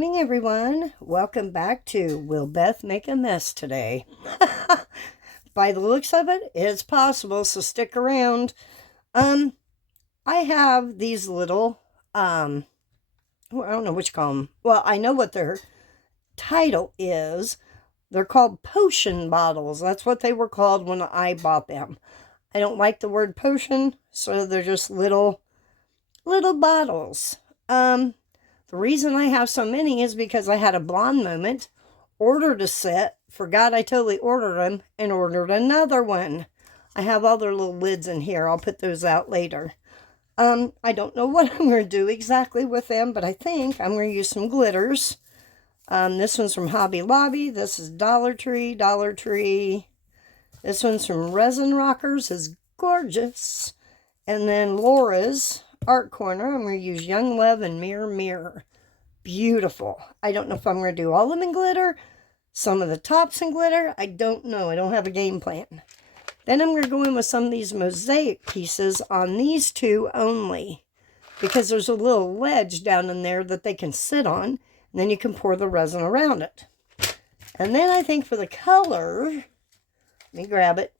morning, everyone. Welcome back to Will Beth Make a Mess Today? By the looks of it, it's possible, so stick around. I have these little, I don't know what you call them. Well, I know what their title is. They're called potion bottles. That's what they were called when I bought them. I don't like the word potion, so they're just little bottles. The reason I have so many is because I had a blonde moment, ordered a set, forgot I totally ordered them, and ordered another one. I have other little lids in here. I'll put those out later. I don't know what I'm going to do exactly with them, but I think I'm going to use some glitters. This one's from Hobby Lobby. This is Dollar Tree. This one's from Resin Rockers. Is gorgeous. And then Laura's Art Corner. I'm going to use Young Love and Mirror. Beautiful. I don't know if I'm going to do all of them in glitter. Some of the tops in glitter. I don't know. I don't have a game plan. Then I'm going to go in with some of these mosaic pieces on these two only. Because there's a little ledge down in there that they can sit on. And then you can pour the resin around it. And then I think for the color, let me grab it.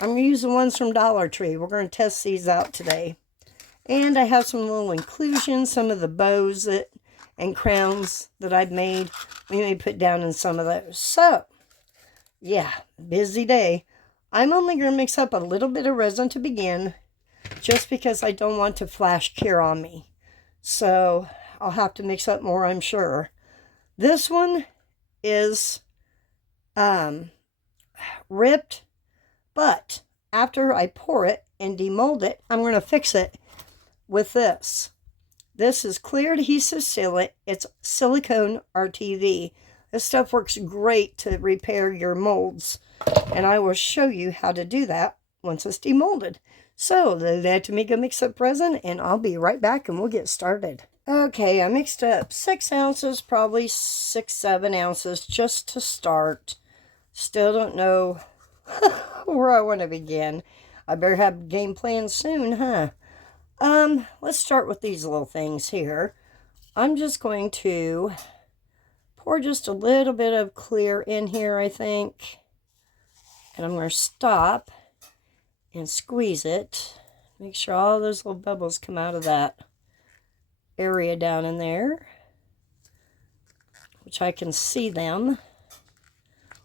I'm going to use the ones from Dollar Tree. We're going to test these out today. And I have some little inclusions, some of the bows and crowns that I've made. We may put down in some of those. So, yeah, busy day. I'm only going to mix up a little bit of resin to begin, just because I don't want to flash cure on me. So, I'll have to mix up more, I'm sure. This one is ripped, but after I pour it and demold it, I'm going to fix it with this. This is clear adhesive sealant. It's silicone RTV. This stuff works great to repair your molds, and I will show you how to do that once it's demolded. So let me go mix up resin, and I'll be right back and we'll get started. Okay, I mixed up 6 ounces, probably 6-7 ounces just to start. Still don't know where I want to begin. I better have a game plan soon, huh? Let's start with these little things here. I'm just going to pour just a little bit of clear in here, I think. And I'm going to stop and squeeze it. Make sure all those little bubbles come out of that area down in there, which I can see them.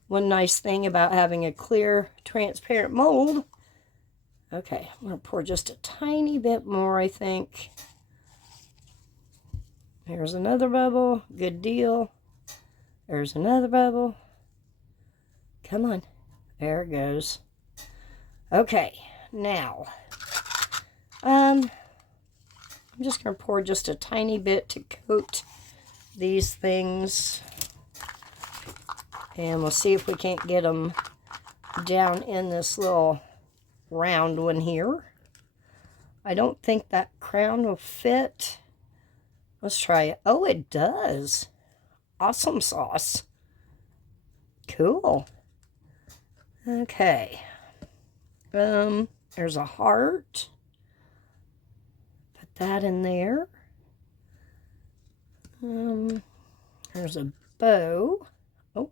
One nice thing about having a clear, transparent mold. Okay, I'm going to pour just a tiny bit more, I think. There's another bubble. Good deal. There's another bubble. Come on. There it goes. Okay, now, I'm just going to pour just a tiny bit to coat these things. And we'll see if we can't get them down in this little round one here. I don't think that crown will fit. Let's try it. Oh, it does. Awesome sauce. Cool. Okay. There's a heart. Put that in there. There's a bow. Oh.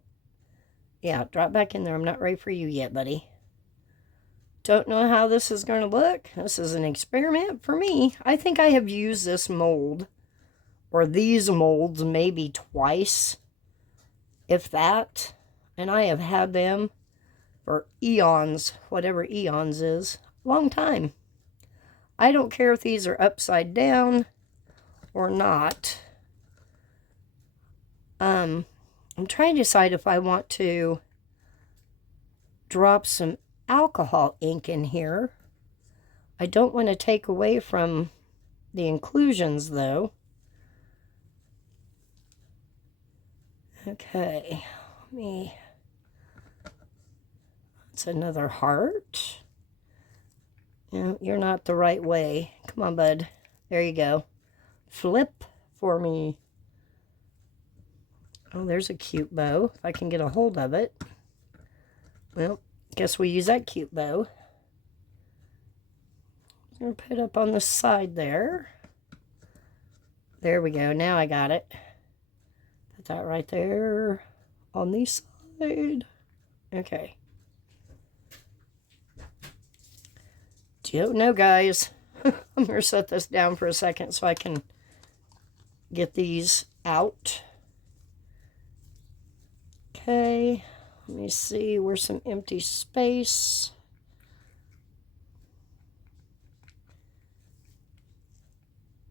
Yeah, drop back in there. I'm not ready for you yet, buddy. Don't know how this is going to look. This is an experiment for me. I think I have used this mold, or these molds, maybe twice, if that. And I have had them for eons, whatever eons is, long time. I don't care if these are upside down or not. I'm trying to decide if I want to drop some alcohol ink in here. I don't want to take away from the inclusions though. Okay, that's another heart. No, you're not the right way. Come on, bud. There you go. Flip for me. Oh, there's a cute bow. If I can get a hold of it. Well, guess we'll use that cute bow. I'm going to put up on the side there. There we go. Now I got it. Put that right there on the side. Okay. Don't know, guys. I'm going to set this down for a second so I can get these out. Okay. Let me see. Where's some empty space?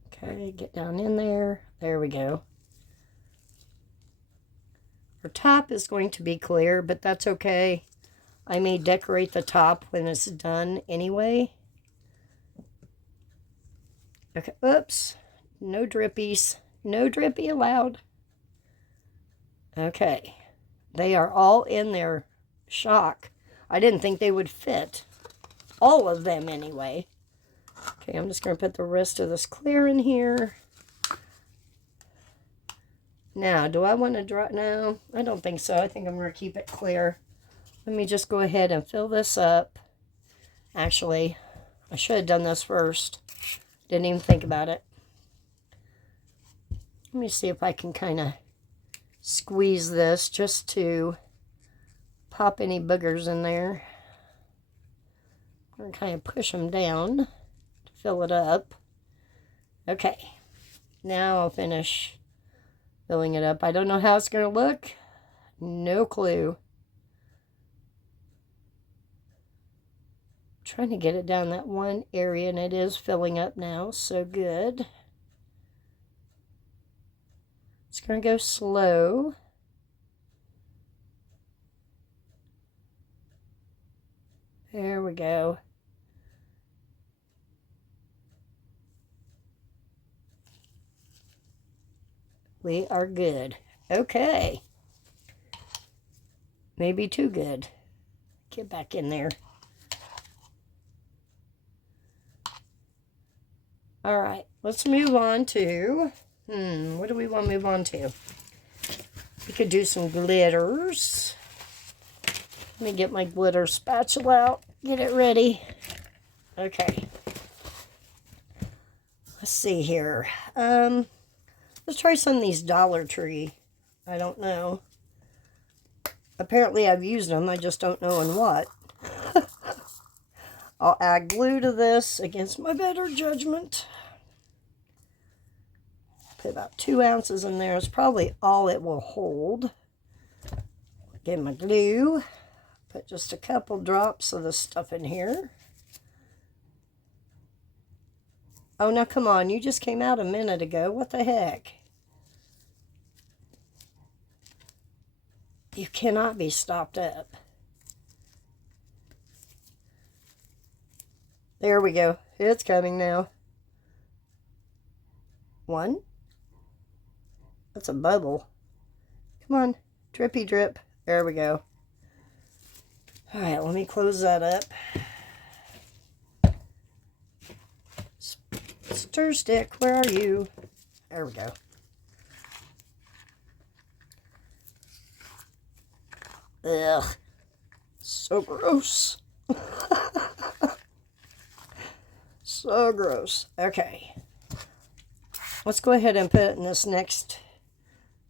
Okay, get down in there. There we go. Her top is going to be clear, but that's okay. I may decorate the top when it's done anyway. Okay, oops. No drippies. No drippy allowed. Okay. They are all in their shock. I didn't think they would fit. All of them anyway. Okay, I'm just going to put the rest of this clear in here. Now, do I want to draw? No, I don't think so. I think I'm going to keep it clear. Let me just go ahead and fill this up. Actually, I should have done this first. Didn't even think about it. Let me see if I can kind of squeeze this just to pop any boogers in there. I'm going to kind of push them down to fill it up. Okay, now I'll finish filling it up. I don't know how it's going to look. No clue. I'm trying to get it down that one area, and it is filling up now. So good. It's going to go slow. There we go. We are good. Okay. Maybe too good. Get back in there. All right, let's move on to, what do we want to move on to? We could do some glitters. Let me get my glitter spatula out, get it ready. Okay. Let's see here. Let's try some of these Dollar Tree. I don't know. Apparently I've used them, I just don't know in what. I'll add glue to this against my better judgment. Put about 2 ounces in there. It's probably all it will hold. Get my glue. Put just a couple drops of this stuff in here. Oh, now come on. You just came out a minute ago. What the heck? You cannot be stopped up. There we go. It's coming now. 1. That's a bubble. Come on. Drippy drip. There we go. All right, let me close that up. Stir stick, where are you? There we go. Ugh. So gross. So gross. Okay. Let's go ahead and put it in this next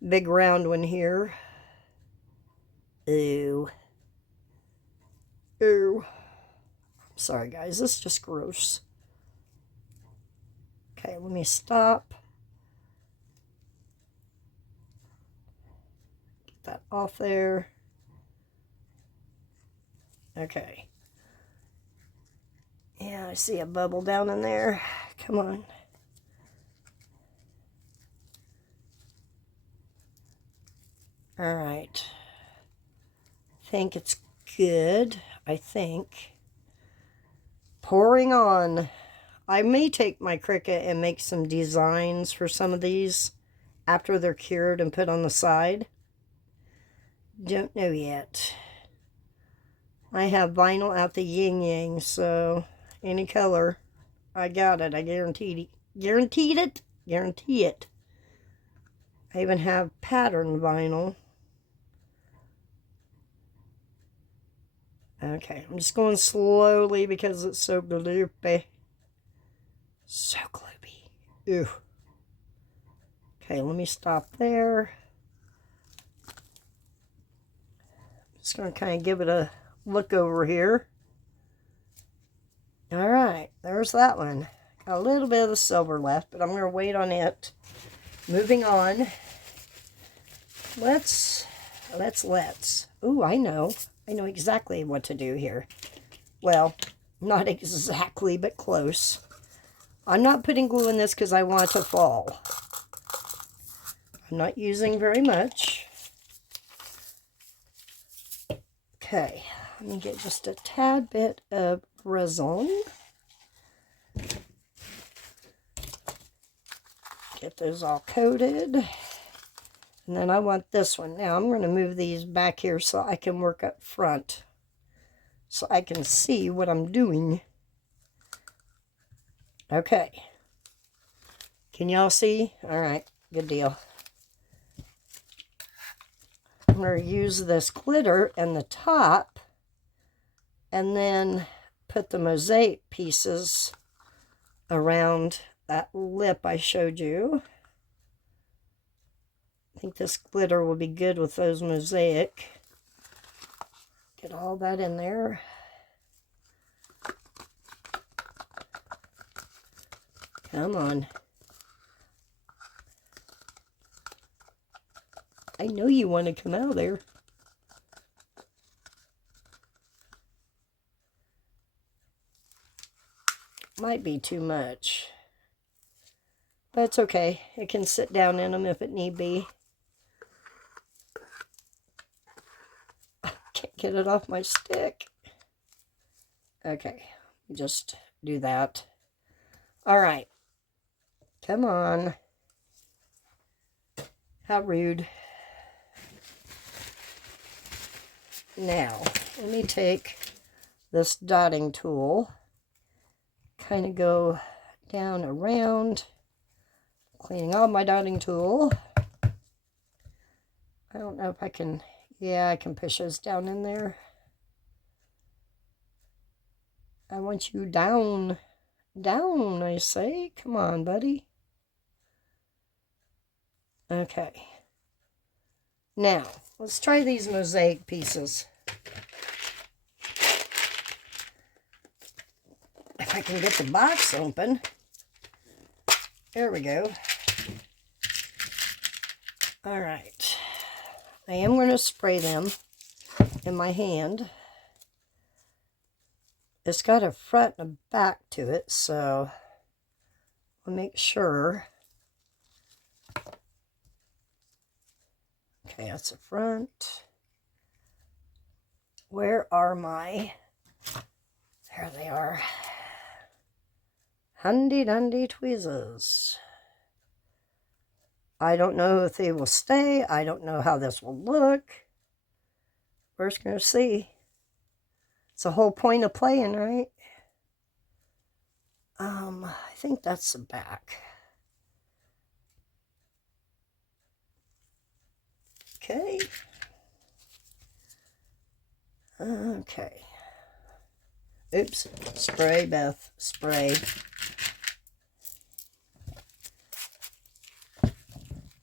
big round one here. Ew. Ew. I'm sorry, guys. This is just gross. Okay, let me stop. Get that off there. Okay. Yeah, I see a bubble down in there. Come on. All right. I think it's good. I think. Pouring on. I may take my Cricut and make some designs for some of these after they're cured and put on the side. Don't know yet. I have vinyl out the yin-yang, so any color, I got it. I guaranteed it. Guaranteed it? Guarantee it. I even have pattern vinyl. Okay, I'm just going slowly because it's so gloopy. So gloopy. Ew. Okay, let me stop there. Just going to kind of give it a look over here. All right, there's that one. Got a little bit of the silver left, but I'm going to wait on it. Moving on. Let's. Ooh, I know exactly what to do here. Well, not exactly, but close. I'm not putting glue in this because I want it to fall. I'm not using very much. Okay, let me get just a tad bit of resin. Get those all coated. And then I want this one. Now I'm going to move these back here so I can work up front. So I can see what I'm doing. Okay. Can y'all see? All right, good deal. I'm going to use this glitter in the top and then put the mosaic pieces around that lip I showed you. I think this glitter will be good with those mosaic. Get all that in there. Come on. I know you want to come out of there. Might be too much. But it's okay. It can sit down in them if it need be. Can't get it off my stick. Okay. Just do that. All right. Come on. How rude. Now, let me take this dotting tool, kind of go down around, cleaning all my dotting tool. I don't know if I can, yeah, I can push those down in there. I want you down, down, I say. Come on, buddy. Okay. Now, let's try these mosaic pieces. If I can get the box open. There we go. All right. I am going to spray them in my hand. It's got a front and a back to it, so I'll make sure. Okay, that's the front. Where are my... There they are. Handy-dandy tweezers. I don't know if they will stay. I don't know how this will look. We're just going to see. It's the whole point of playing, right? I think that's the back. Okay. Okay. Oops. Spray, Beth. Spray.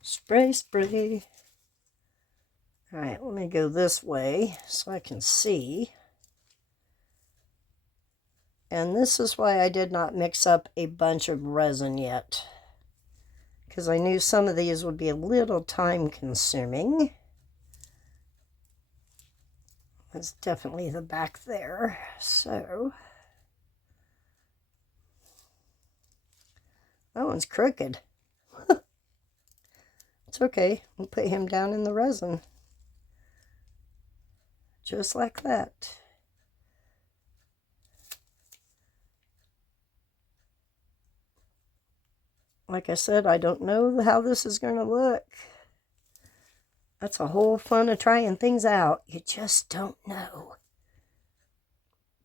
Spray, spray. All right, let me go this way so I can see. And this is why I did not mix up a bunch of resin yet, because I knew some of these would be a little time consuming. That's definitely the back there. So that one's crooked. It's okay. We'll put him down in the resin. Just like that. Like I said, I don't know how this is going to look. That's a whole fun of trying things out. You just don't know.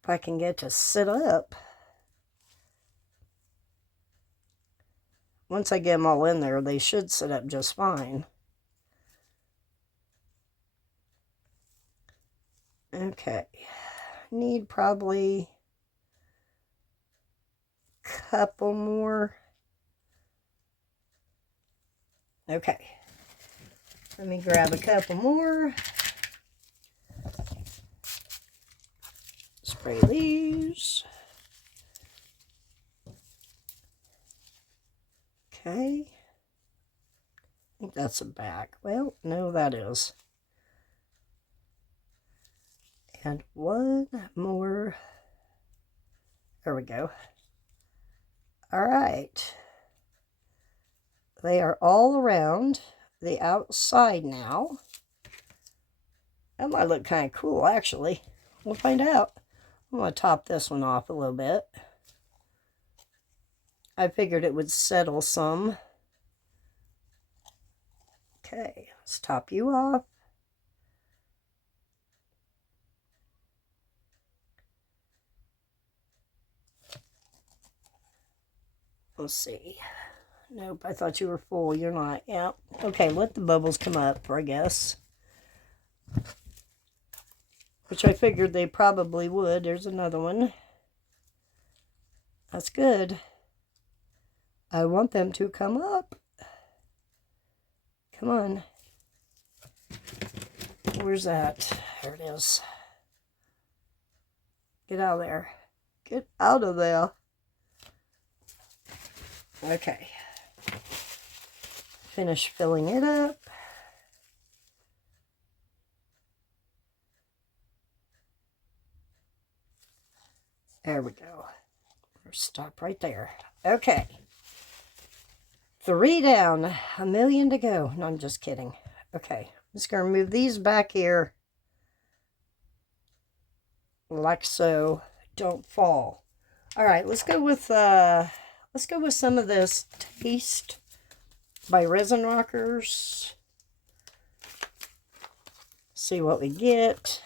If I can get to sit up. Once I get them all in there, they should sit up just fine. Okay. Need probably a couple more. Okay. Let me grab a couple more. spray these. Okay. I think that's a back. Well, no, that is. And one more. There we go. All right. They are all around the outside now. That might look kind of cool, actually. We'll find out. I'm going to top this one off a little bit. I figured it would settle some. Okay, let's top you off. Let's see. Nope, I thought you were full. You're not. Yeah. Okay, let the bubbles come up, I guess. Which I figured they probably would. There's another one. That's good. I want them to come up. Come on. Where's that? There it is. Get out of there. Get out of there. Okay. Finish filling it up. There we go. Stop right there. Okay. 3 down. 1,000,000 to go. No, I'm just kidding. Okay. I'm just going to move these back here. Like so. Don't fall. All right. Let's go with some of this Taste by Resin Rockers. See what we get.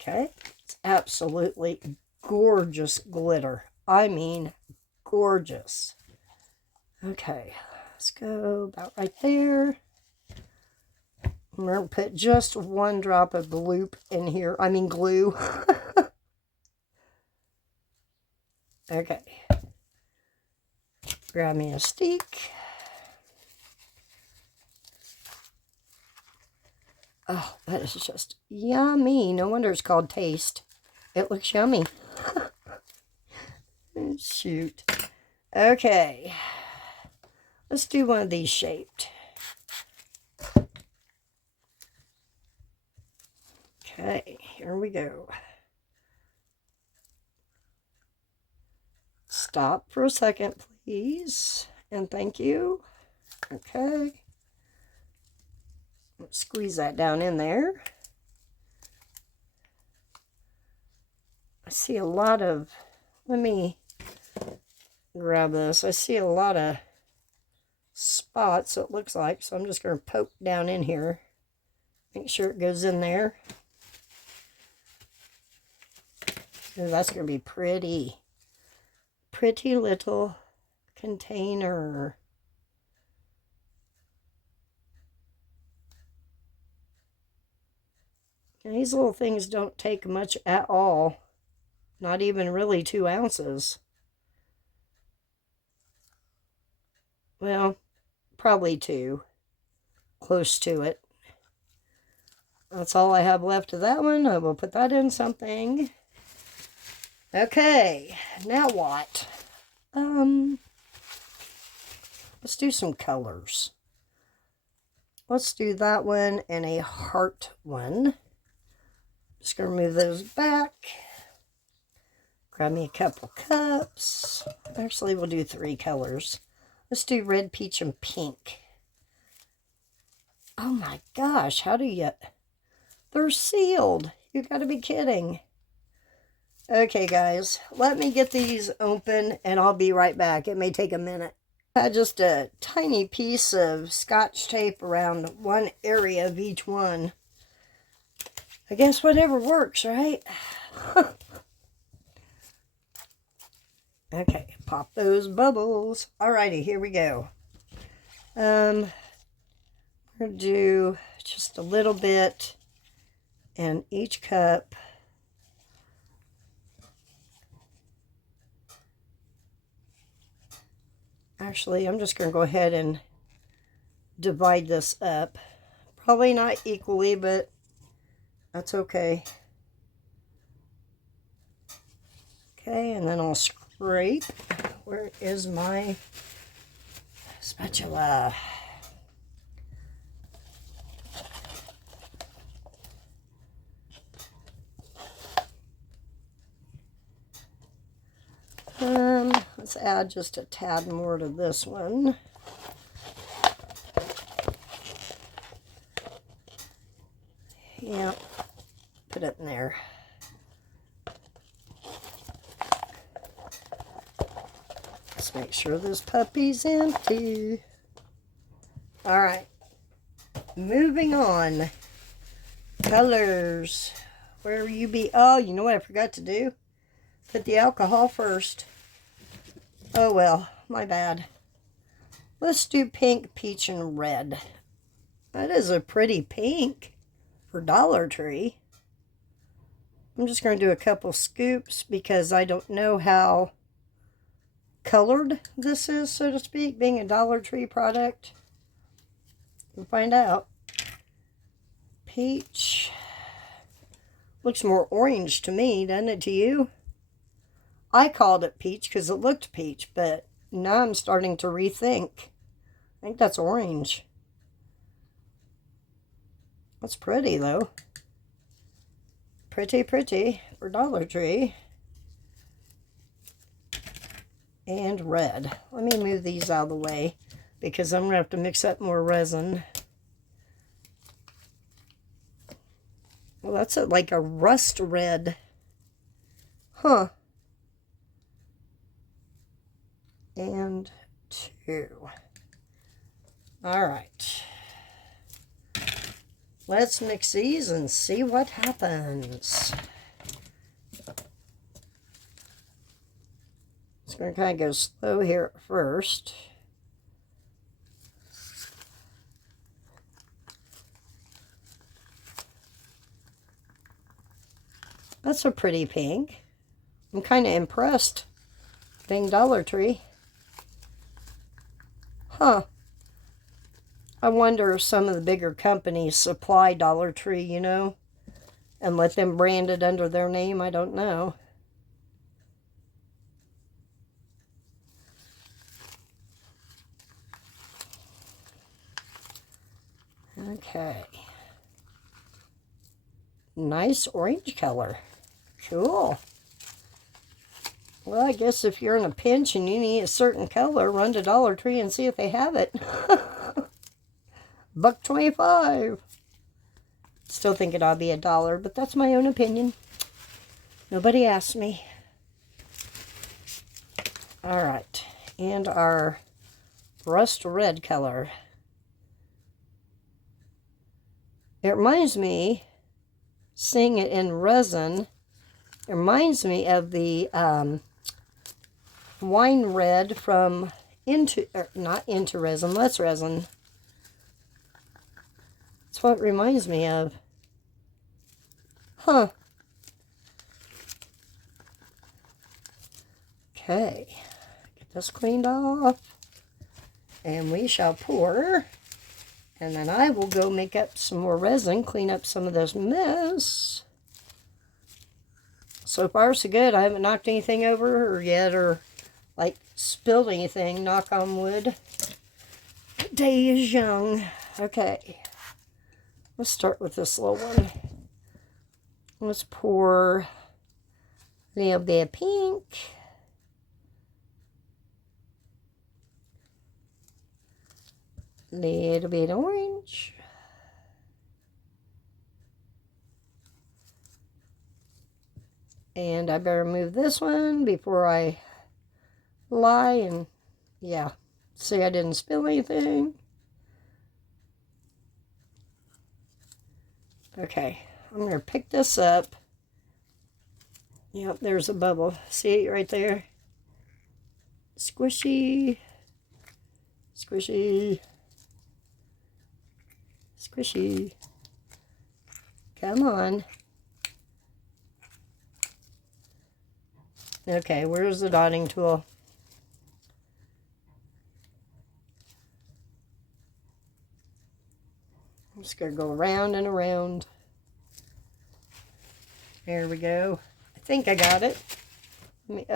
Okay, it's absolutely gorgeous glitter. I mean, gorgeous. Okay, let's go about right there. I'm going to put just 1 drop of glue in here. I mean, glue. Okay. Grab me a stick. Oh, that is just yummy. No wonder it's called Taste. It looks yummy. Shoot. Okay. Let's do one of these shaped. Okay, here we go. Stop for a second, please. And thank you. Okay. Let's squeeze that down in there. I see a lot of, let me grab this. I see a lot of spots, it looks like, so I'm just going to poke down in here. Make sure it goes in there. Ooh, that's going to be pretty. Pretty little container. And these little things don't take much at all. Not even really 2 ounces. Well, probably 2. Close to it. That's all I have left of that one. I will put that in something. Okay, now what? Let's do some colors. Let's do that one and a heart one. Just going to move those back. Grab me a couple cups. Actually, we'll do 3 colors. Let's do red, peach, and pink. Oh my gosh, how do you... They're sealed. You got to be kidding. Okay, guys, let me get these open and I'll be right back. It may take a minute. I had just a tiny piece of Scotch tape around one area of each one. I guess whatever works, right? Okay, pop those bubbles. Alrighty, here we go. We're going to do just a little bit in each cup. Actually, I'm just going to go ahead and divide this up. Probably not equally, but That's okay. Okay, and then I'll scrape. Where is my spatula? Let's add just a tad more to this one. Yep, put it in there. Let's make sure this puppy's empty. All right, moving on. Colors. Where will you be? Oh, you know what I forgot to do? Put the alcohol first. Oh well, my bad. Let's do pink, peach, and red. That is a pretty pink for Dollar Tree. I'm just going to do a couple scoops because I don't know how colored this is, so to speak, being a Dollar Tree product. We'll find out. Peach. Looks more orange to me, doesn't it to you? I called it peach because it looked peach, but now I'm starting to rethink. I think that's orange. That's pretty, though. Pretty, pretty for Dollar Tree. And red. Let me move these out of the way because I'm going to have to mix up more resin. Well, that's like a rust red. Huh. And 2. All right. Let's mix these and see what happens. It's going to kind of go slow here at first. That's a pretty pink. I'm kind of impressed. Being Dollar Tree. Huh. I wonder if some of the bigger companies supply Dollar Tree, you know, and let them brand it under their name. I don't know. Okay. Nice orange color. Cool. Well, I guess if you're in a pinch and you need a certain color, run to Dollar Tree and see if they have it. $1.25. Still think it ought to be $1, but that's my own opinion. Nobody asked me. All right, and our rust red color. It reminds me, seeing it in resin, it reminds me of the wine red from not Into Resin, Let's Resin. That's what it reminds me of. Huh. Okay. Get this cleaned off. And we shall pour. And then I will go make up some more resin, clean up some of this mess. So far, so good. I haven't knocked anything over yet or like spilled anything. Knock on wood. The day is young. Okay. Let's start with this little one. Let's pour a little bit of pink. A little bit of orange. And I better move this one before I lie and, yeah, see I didn't spill anything. Okay, I'm going to pick this up. Yep, there's a bubble. See it right there? Squishy. Squishy. Squishy. Come on. Okay, where's the dotting tool? I'm just going to go around and around. There we go. I think I got it. Let me,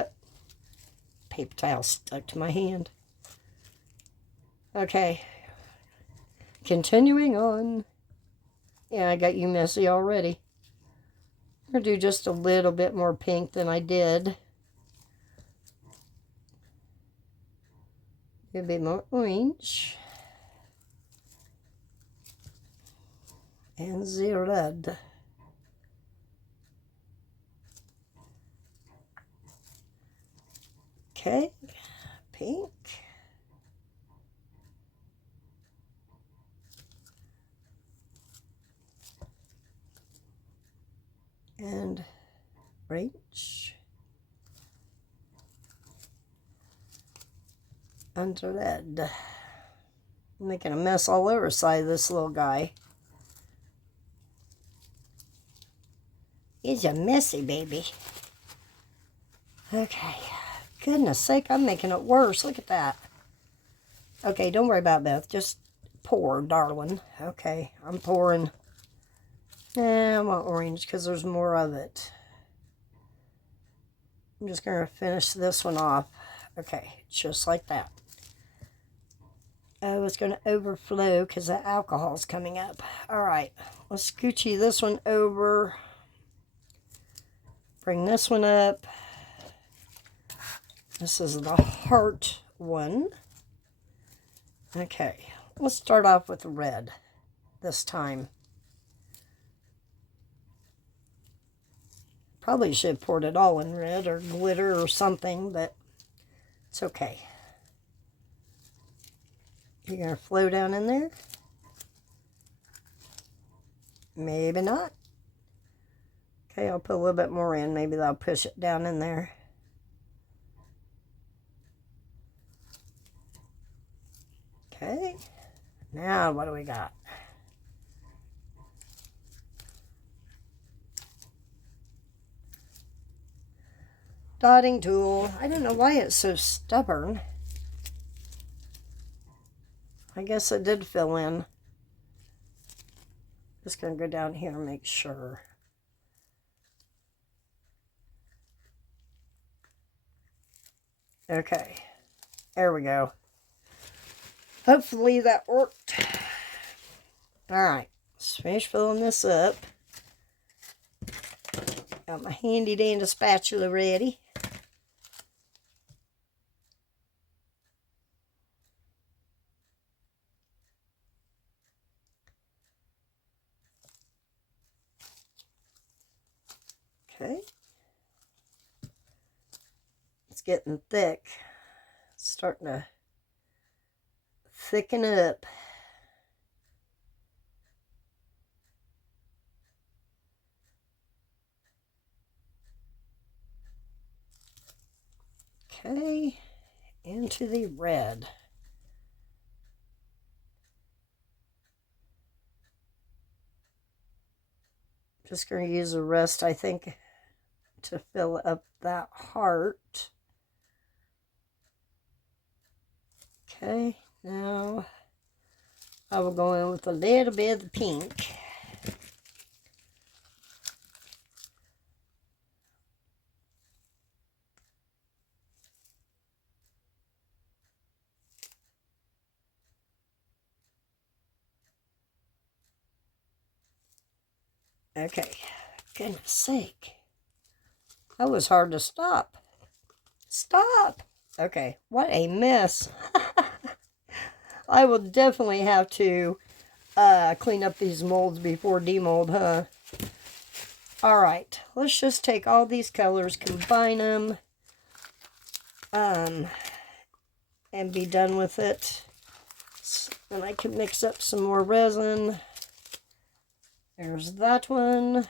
paper towel stuck to my hand. Okay. Continuing on. Yeah, I got you messy already. I'm going to do just a little bit more pink than I did. A bit more orange. And the red. Okay, pink. And orange. And red. I'm making a mess all over the side of this little guy. He's a messy baby. Okay. Goodness sake, I'm making it worse. Look at that. Okay, don't worry about Beth. Just pour, darling. Okay, I'm pouring. I want orange because there's more of it. I'm just going to finish this one off. Okay, just like that. Oh, it's going to overflow because the alcohol's coming up. All right, let's scoochy this one over. Bring this one up. This is the heart one. Okay, let's start off with the red this time. Probably should have poured it all in red or glitter or something, but it's okay. You're going to flow down in there? Maybe not. Okay, I'll put a little bit more in. Maybe that'll push it down in there. Okay, now what do we got? Dotting tool. I don't know why it's so stubborn. I guess it did fill in. Just going to go down here and make sure. Okay, there we go. Hopefully that worked. Alright, let's finish filling this up. Got my handy dandy spatula ready. Okay. It's getting thick. It's starting to thicken up. Okay, into the red. Just going to use the rest, I think, to fill up that heart. Okay, now I will go in with a little bit of the pink. Okay, goodness sake. That was hard to stop. Stop! Okay, what a mess. I will definitely have to clean up these molds before demold, huh? Alright, let's just take all these colors, combine them, and be done with it. And I can mix up some more resin. There's that one. I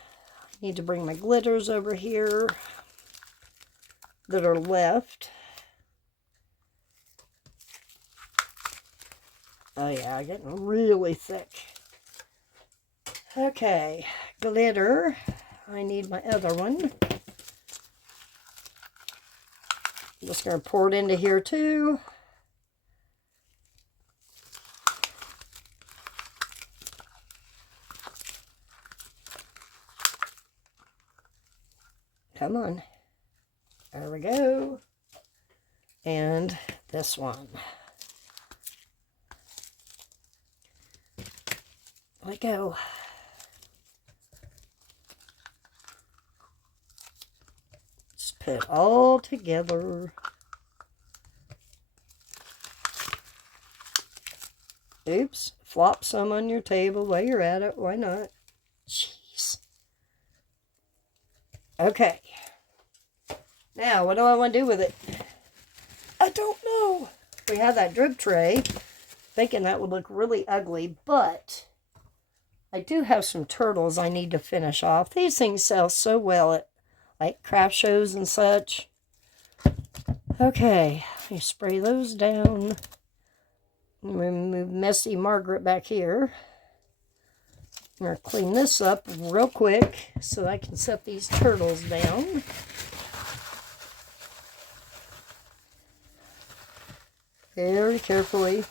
need to bring my glitters over here that are left. Oh yeah, getting really thick. Okay, glitter. I need my other one. I'm just going to pour it into here too. come on. There we go. And this one. Let go. Just put it all together. Oops. Flop some on your table while you're at it. Why not? Jeez. Okay. Now, what do I want to do with it? I don't know. We have that drip tray. Thinking that would look really ugly, but I do have some turtles I need to finish off. These things sell so well at like craft shows and such. Okay, let me spray those down. Move messy Margaret back here. I'm going to clean this up real quick so I can set these turtles down. Very carefully,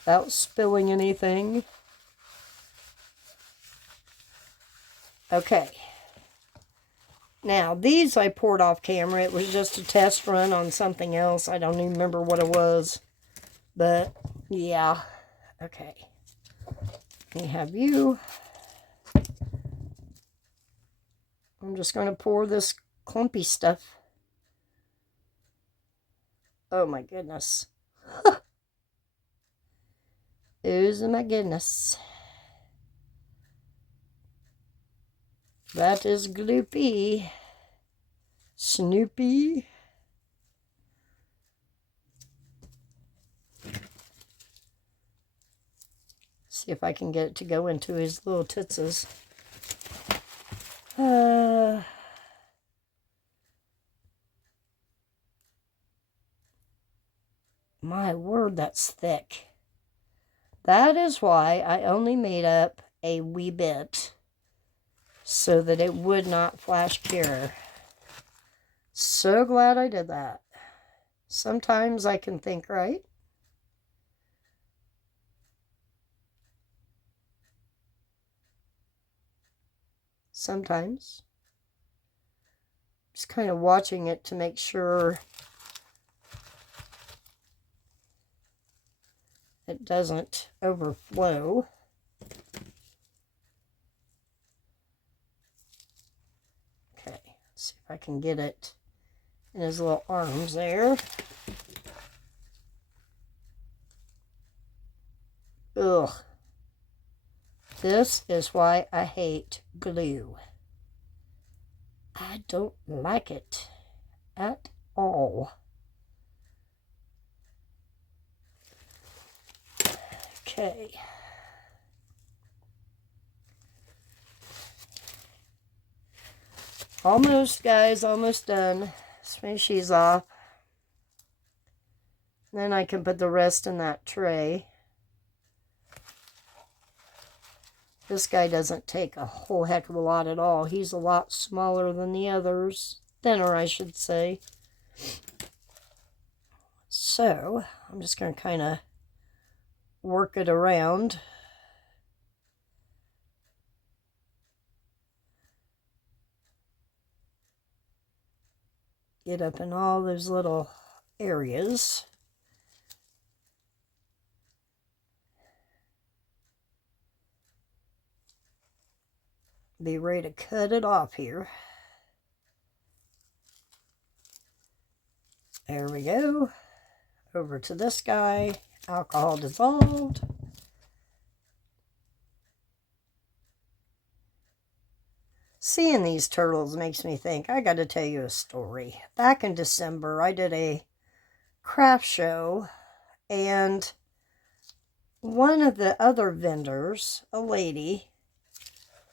without spilling anything. Okay. Now, these I poured off camera. It was just a test run on something else. I don't even remember what it was. But, yeah. Okay. We have you. I'm just going to pour this clumpy stuff. Oh my goodness. Oh my goodness. That is gloopy. Snoopy. See if I can get it to go into his little titses. My word, that's thick. That is why I only made up a wee bit so that it would not flash cure. So glad I did that. Sometimes I can think right. Sometimes. Just kind of watching it to make sure it doesn't overflow. Okay, let's see if I can get it in his little arms there. Ugh. This is why I hate glue. I don't like it at all. Okay. Almost, guys, almost done. Spray she's off. Then I can put the rest in that tray. This guy doesn't take a whole heck of a lot at all. He's a lot smaller than the others. Thinner, I should say. So, I'm just going to kind of work it around. Get up in all those little areas. Be ready to cut it off here. There we go. Over to this guy. Alcohol dissolved. Seeing these turtles makes me think, I got to tell you a story. Back in December, I did a craft show, and one of the other vendors, a lady,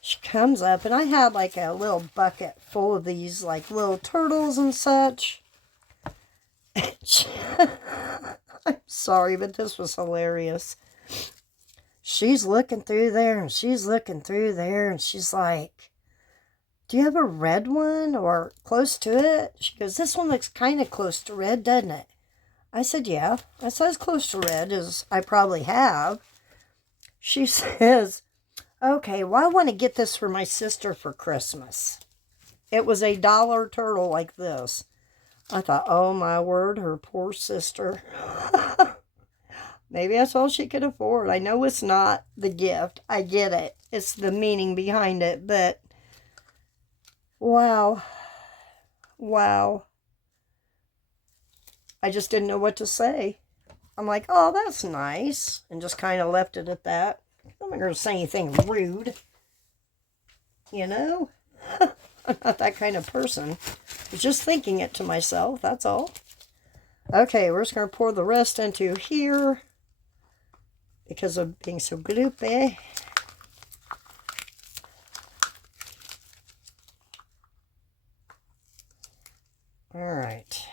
she comes up, and I had like a little bucket full of these like little turtles and such. I'm sorry, but this was hilarious. She's looking through there, and she's looking through there, and she's like, do you have a red one or close to it? She goes, this one looks kind of close to red, doesn't it? I said, yeah. That's as close to red as I probably have. She says, okay, well, I want to get this for my sister for Christmas. It was a dollar turtle like this. I thought, oh my word, her poor sister. Maybe that's all she could afford. I know it's not the gift. I get it. It's the meaning behind it. But, wow. Wow. I just didn't know what to say. I'm like, oh, that's nice. And just kind of left it at that. I'm not going to say anything rude. You know? I'm not that kind of person. I was just thinking it to myself. That's all. Okay, we're just going to pour the rest into here. Because of being so gloopy. Alright.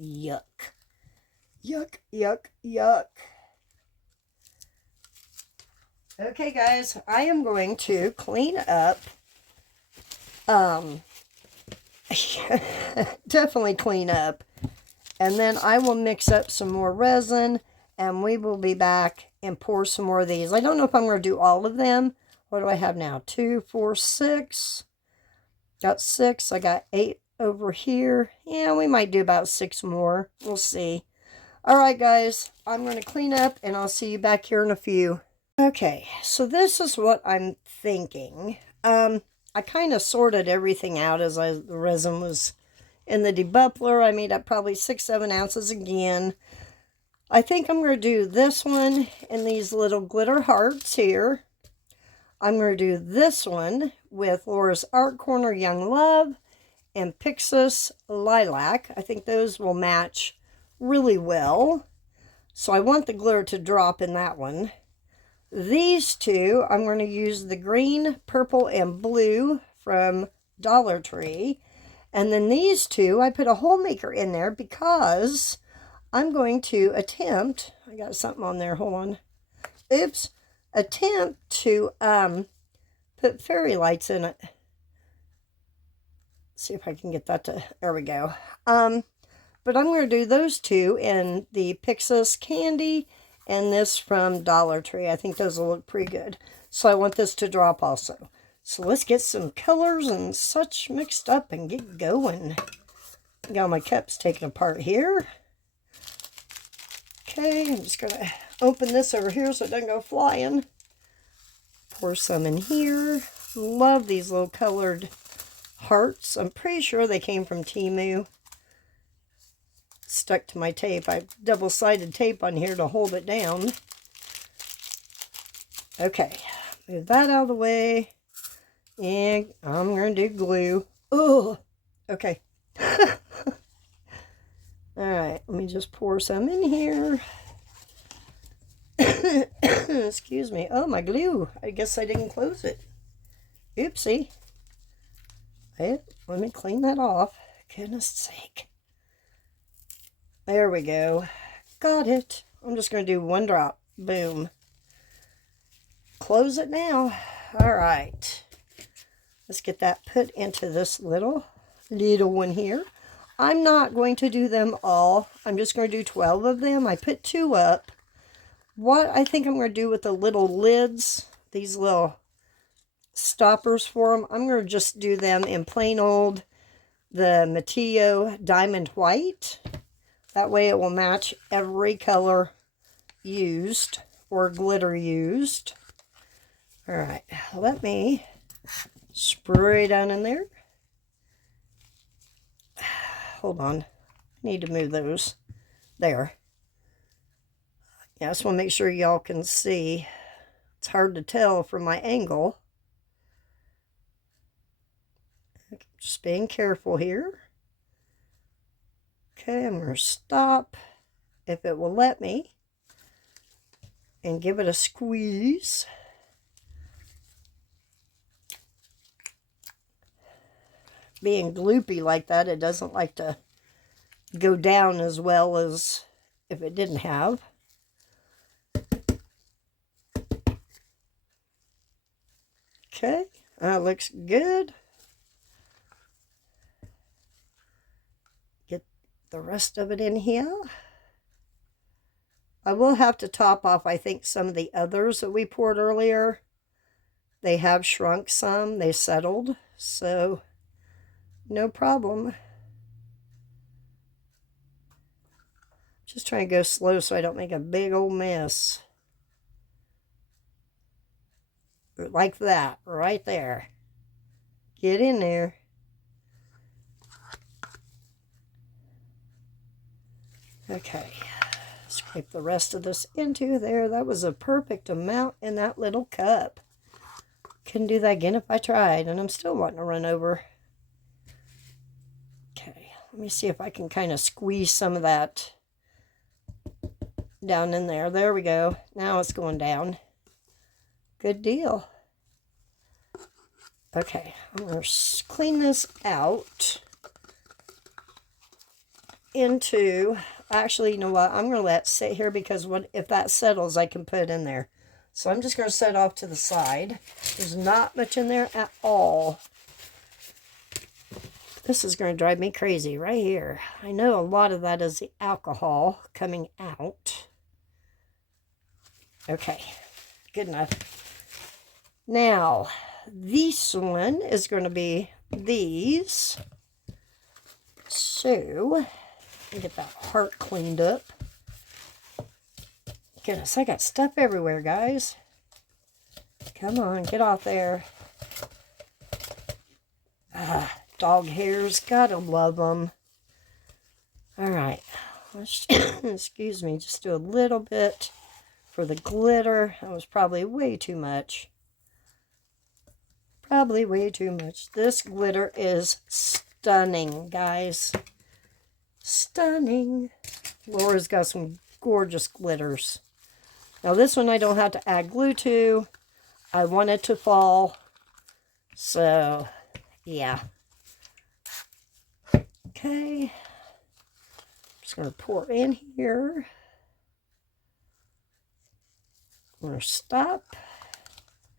Yuck. Yuck, yuck, yuck. Okay, guys. I am going to clean up. Definitely clean up. And then I will mix up some more resin. And we will be back and pour some more of these. I don't know if I'm going to do all of them. What do I have now? 2, 4, 6. Got 6. I got 8 over here. Yeah, we might do about 6 more. We'll see. All right, guys. I'm going to clean up, and I'll see you back here in a few. Okay, so this is what I'm thinking. I kind of sorted everything out as the resin was in the debuffler. I made up probably 6, 7 ounces again. I think I'm going to do this one in these little glitter hearts here. I'm going to do this one with Laura's Art Corner Young Love and Pixiss Lilac. I think those will match really well. So I want the glitter to drop in that one. These two, I'm going to use the green, purple, and blue from Dollar Tree. And then these two, I put a hole maker in there because I'm going to attempt, I got something on there, hold on. Oops. Attempt to put fairy lights in it. See if I can get that to, there we go. But I'm going to do those two in the Pixiss Candy and this from Dollar Tree. I think those will look pretty good. So I want this to drop also. So let's get some colors and such mixed up and get going. Got my cups taken apart here. Okay, I'm just going to open this over here so it doesn't go flying. Pour some in here. Love these little colored hearts. I'm pretty sure they came from Temu. Stuck to my tape. I have double-sided tape on here to hold it down. Okay, move that out of the way. And I'm going to do glue. Oh, okay. Alright, let me just pour some in here. Excuse me. Oh, my glue. I guess I didn't close it. Oopsie. Let me clean that off. Goodness sake. There we go. Got it. I'm just going to do one drop. Boom. Close it now. Alright. Let's get that put into this little one here. I'm not going to do them all. I'm just going to do 12 of them. I put 2 up. What I think I'm going to do with the little lids, these little stoppers for them, I'm going to just do them in plain old, the Matio Diamond White. That way it will match every color used or glitter used. Alright, let me spray down in there. Hold on. I need to move those. There. Yeah, I just want to make sure y'all can see. It's hard to tell from my angle. Just being careful here. Okay, I'm going to stop if it will let me. And give it a squeeze. Being gloopy like that, it doesn't like to go down as well as if it didn't have. Okay, that looks good. Get the rest of it in here. I will have to top off, I think, some of the others that we poured earlier. They have shrunk some. They settled. So No problem. Just trying to go slow so I don't make a big old mess. Like that, right there. Get in there. Okay. Scrape the rest of this into there. That was a perfect amount in that little cup. Couldn't do that again if I tried, and I'm still wanting to run over. Okay, let me see if I can kind of squeeze some of that down in there. There we go. Now it's going down. Good deal. Okay, I'm going to clean this out into, actually, you know what? I'm going to let it sit here because if that settles, I can put it in there. So I'm just going to set it off to the side. There's not much in there at all. This is going to drive me crazy right here. I know a lot of that is the alcohol coming out. Okay, good enough. Now, this one is going to be these. So, get that heart cleaned up. Goodness, I got stuff everywhere, guys. Come on, get off there. Dog hairs, gotta love them. All right, let's, excuse me, just do a little bit for the glitter. That was probably way too much. Probably way too much. This glitter is stunning, guys. Stunning. Laura's got some gorgeous glitters. Now this one I don't have to add glue to. I want it to fall. So, yeah. Okay. Just going to pour in here. I'm going to stop.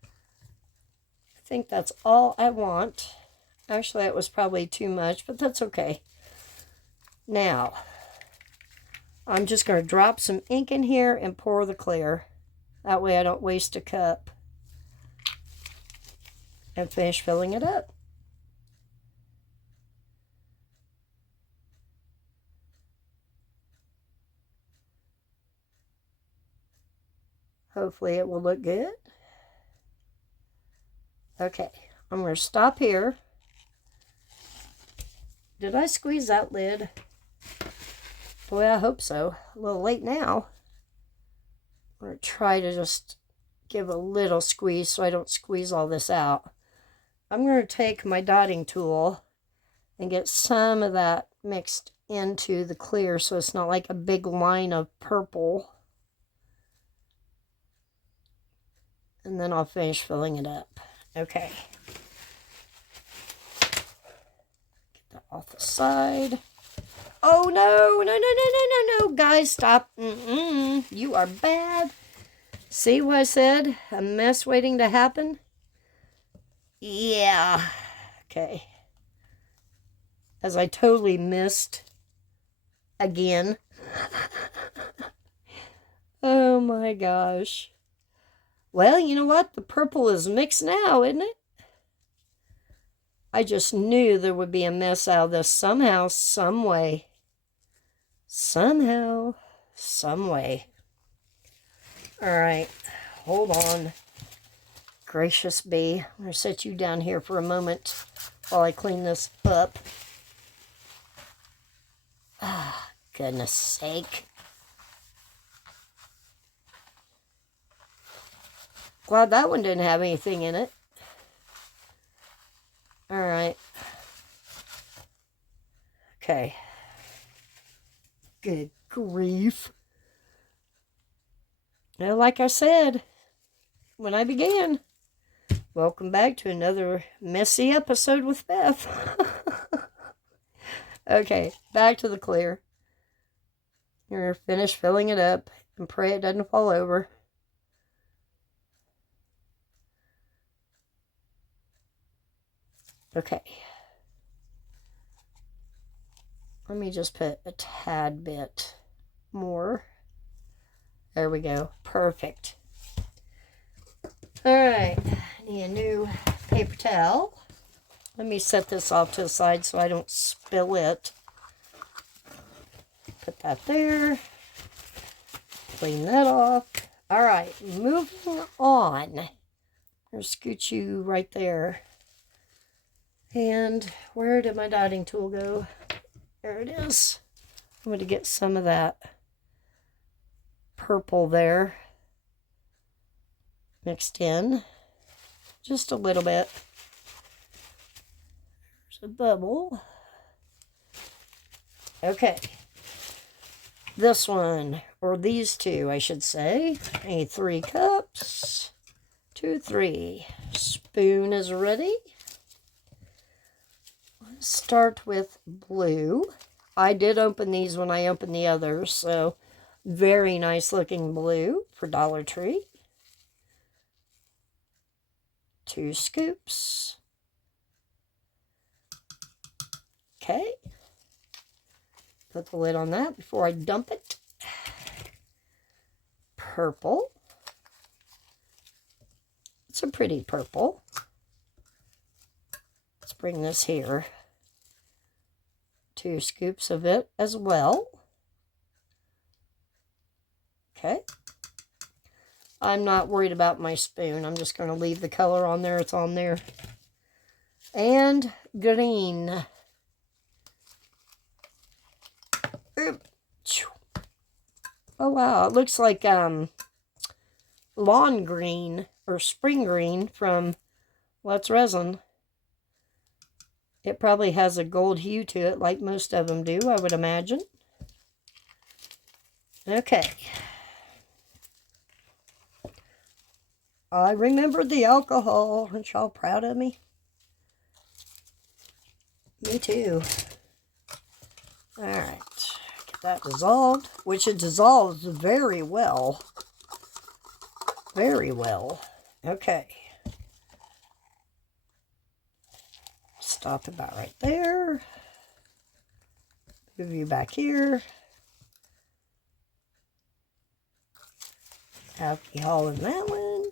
I think that's all I want. Actually, it was probably too much, but that's okay. Now, I'm just going to drop some ink in here and pour the clear. That way I don't waste a cup. And finish filling it up. Hopefully it will look good. Okay, I'm going to stop here. Did I squeeze that lid? Boy, I hope so. A little late now. I'm going to try to just give a little squeeze so I don't squeeze all this out. I'm going to take my dotting tool and get some of that mixed into the clear so it's not like a big line of purple. And then I'll finish filling it up. Okay. Get that off the side. Oh, no, no, no, no, no, no, no. Guys, stop. You are bad. See what I said? A mess waiting to happen? Yeah. Okay. As I totally missed again. Oh, my gosh. Well, you know what? The purple is mixed now, isn't it? I just knew there would be a mess out of this somehow, some way. Somehow, some way. All right, hold on. Gracious bee. I'm going to set you down here for a moment while I clean this up. Ah, goodness sake. Glad that one didn't have anything in it. All right. Okay. Good grief. Now, like I said when I began, welcome back to another messy episode with Beth. Okay, back to the clear. You're finished filling it up and pray it doesn't fall over. Okay. Let me just put a tad bit more. There we go. Perfect. All right. I need a new paper towel. Let me set this off to the side so I don't spill it. Put that there. Clean that off. All right, moving on. I'll scoot you right there. And where did my dotting tool go? There it is. I'm going to get some of that purple there mixed in. Just a little bit. There's a bubble. Okay. This one, or these two, I should say. I need 3 cups. 2, 3. Spoon is ready. Let's start with blue. I did open these when I opened the others, so very nice looking blue for Dollar Tree. 2 scoops. Okay. Put the lid on that before I dump it. Purple. It's a pretty purple. Let's bring this here. 2 scoops of it as well. Okay. I'm not worried about my spoon. I'm just going to leave the color on there. It's on there. And green. Oh wow, it looks like lawn green or spring green from Resin. It probably has a gold hue to it like most of them do, I would imagine. Okay. I remembered the alcohol. Aren't y'all proud of me? Me too. Alright. Get that dissolved, which it dissolves very well. Very well. Okay. Stop about right there. Move you back here. Alcohol in that one.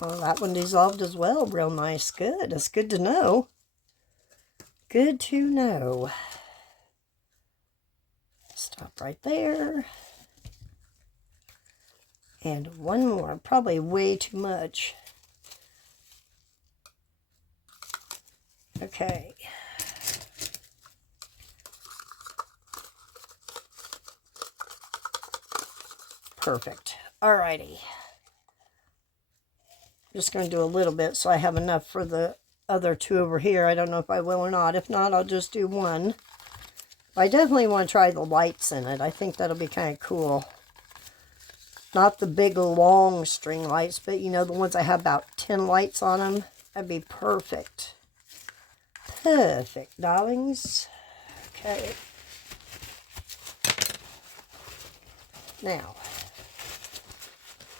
Well, that one dissolved as well. Real nice. Good. That's good to know. Good to know. Stop right there. And one more. Probably way too much. Okay. Perfect. Alrighty. I'm just going to do a little bit so I have enough for the other 2 over here. I don't know if I will or not. If not, I'll just do 1. I definitely want to try the lights in it. I think that'll be kind of cool. Not the big long string lights, but you know, the ones that have about 10 lights on them. That'd be perfect. Perfect, darlings. Okay. Now,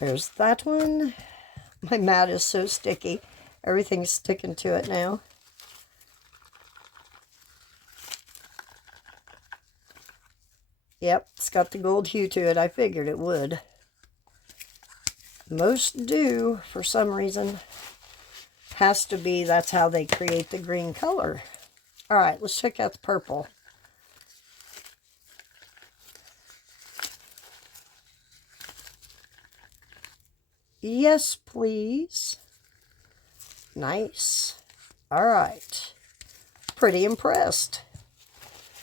there's that one. My mat is so sticky. Everything's sticking to it now. Yep, it's got the gold hue to it. I figured it would. Most do, for some reason. Has to be, that's how they create the green color. Alright, let's check out the purple. Yes, please. Nice. Alright. Pretty impressed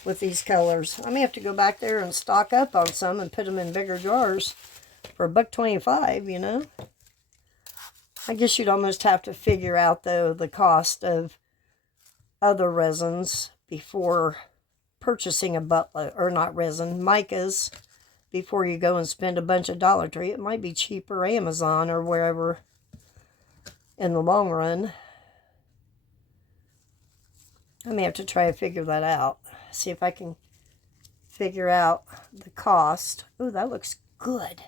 with these colors. I may have to go back there and stock up on some and put them in bigger jars for $1.25, you know. I guess you'd almost have to figure out, though, the cost of other resins before purchasing a buttload, or not resin, micas, before you go and spend a bunch of Dollar Tree. It might be cheaper Amazon or wherever in the long run. I may have to try to figure that out. See if I can figure out the cost. Oh, that looks good.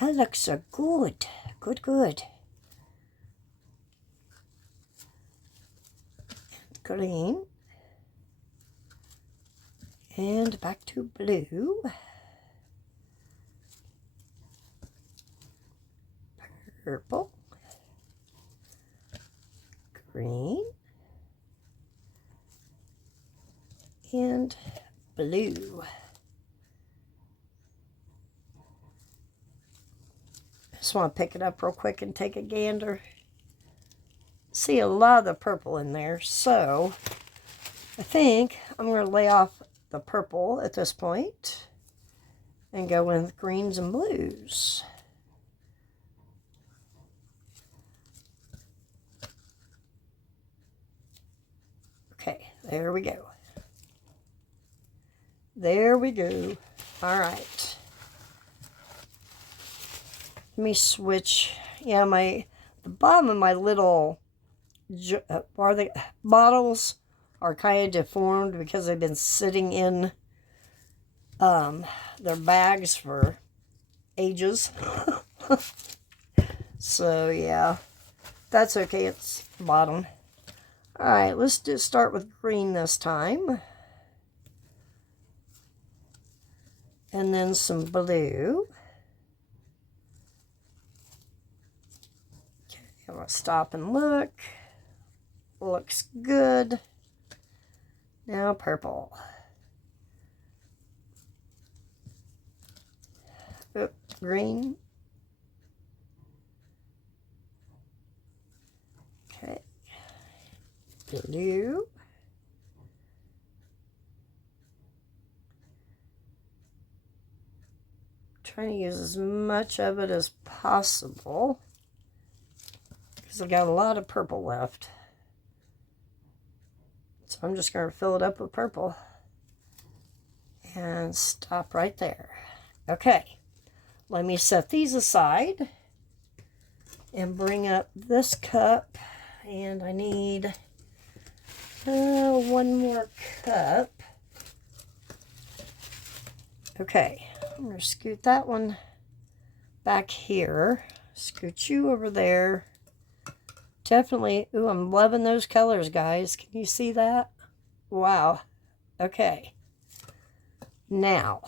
That looks so good. Good, good. Green. And back to blue. purple, green, and blue. Just want to pick it up real quick and take a gander. See a lot of the purple in there, so I think I'm going to lay off the purple at this point and go with greens and blues. Okay, there we go. There we go. All right. Let me switch. Yeah, the bottom of my little bottles are kind of deformed because they've been sitting in their bags for ages. So yeah, that's okay. It's the bottom. All right, let's just start with green this time, and then some blue. Okay, I'm gonna stop and look. Looks good. Now purple. Oop, green. Okay. Blue. Trying to use as much of it as possible because I've got a lot of purple left. So I'm just going to fill it up with purple and stop right there. Okay, let me set these aside and bring up this cup, and I need one more cup. Okay, I'm going to scoot that one back here, scoot you over there. Definitely, ooh, I'm loving those colors, guys. Can you see that? Wow. Okay. Now,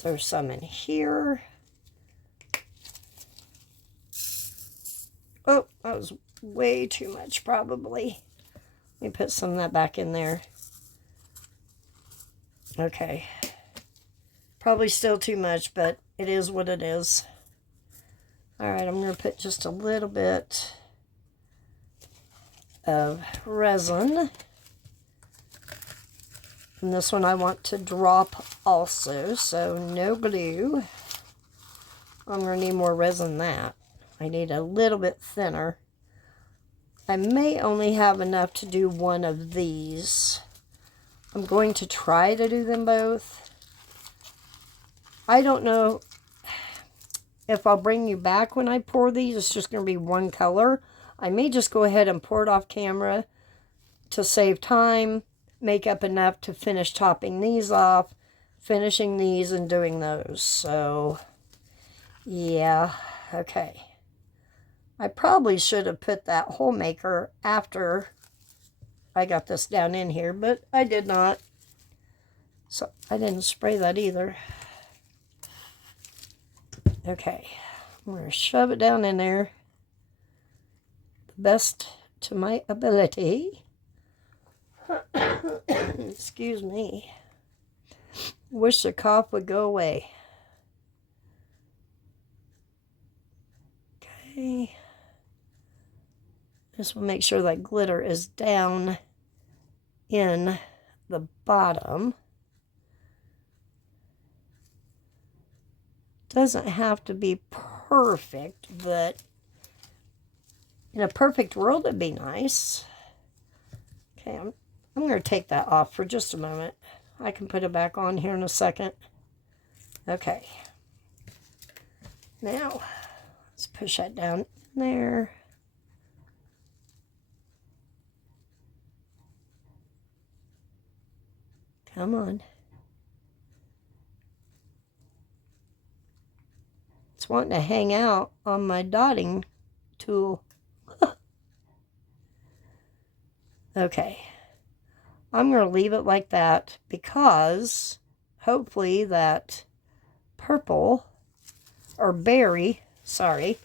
there's some in here. Oh, that was way too much, probably. Let me put some of that back in there. Okay. Probably still too much, but it is what it is. All right, I'm going to put just a little bit of resin. And this one I want to drop also, so no glue. I'm going to need more resin than that. I need a little bit thinner. I may only have enough to do one of these. I'm going to try to do them both. I don't know if I'll bring you back when I pour these. It's just going to be one color. I may just go ahead and pour it off camera to save time, make up enough to finish topping these off, finishing these and doing those. So, yeah, okay. I probably should have put that hole maker after I got this down in here, but I did not. So, I didn't spray that either. Okay, I'm going to shove it down in there the best to my ability. Excuse me. Wish the cough would go away. Okay. Just want to make sure that glitter is down in the bottom. Doesn't have to be perfect, but in a perfect world it'd be nice. Okay, I'm going to take that off for just a moment. I can put it back on here in a second. Okay. Now, let's push that down in there. Come on. It's wanting to hang out on my dotting tool. Okay. I'm going to leave it like that because hopefully that purple or berry, sorry,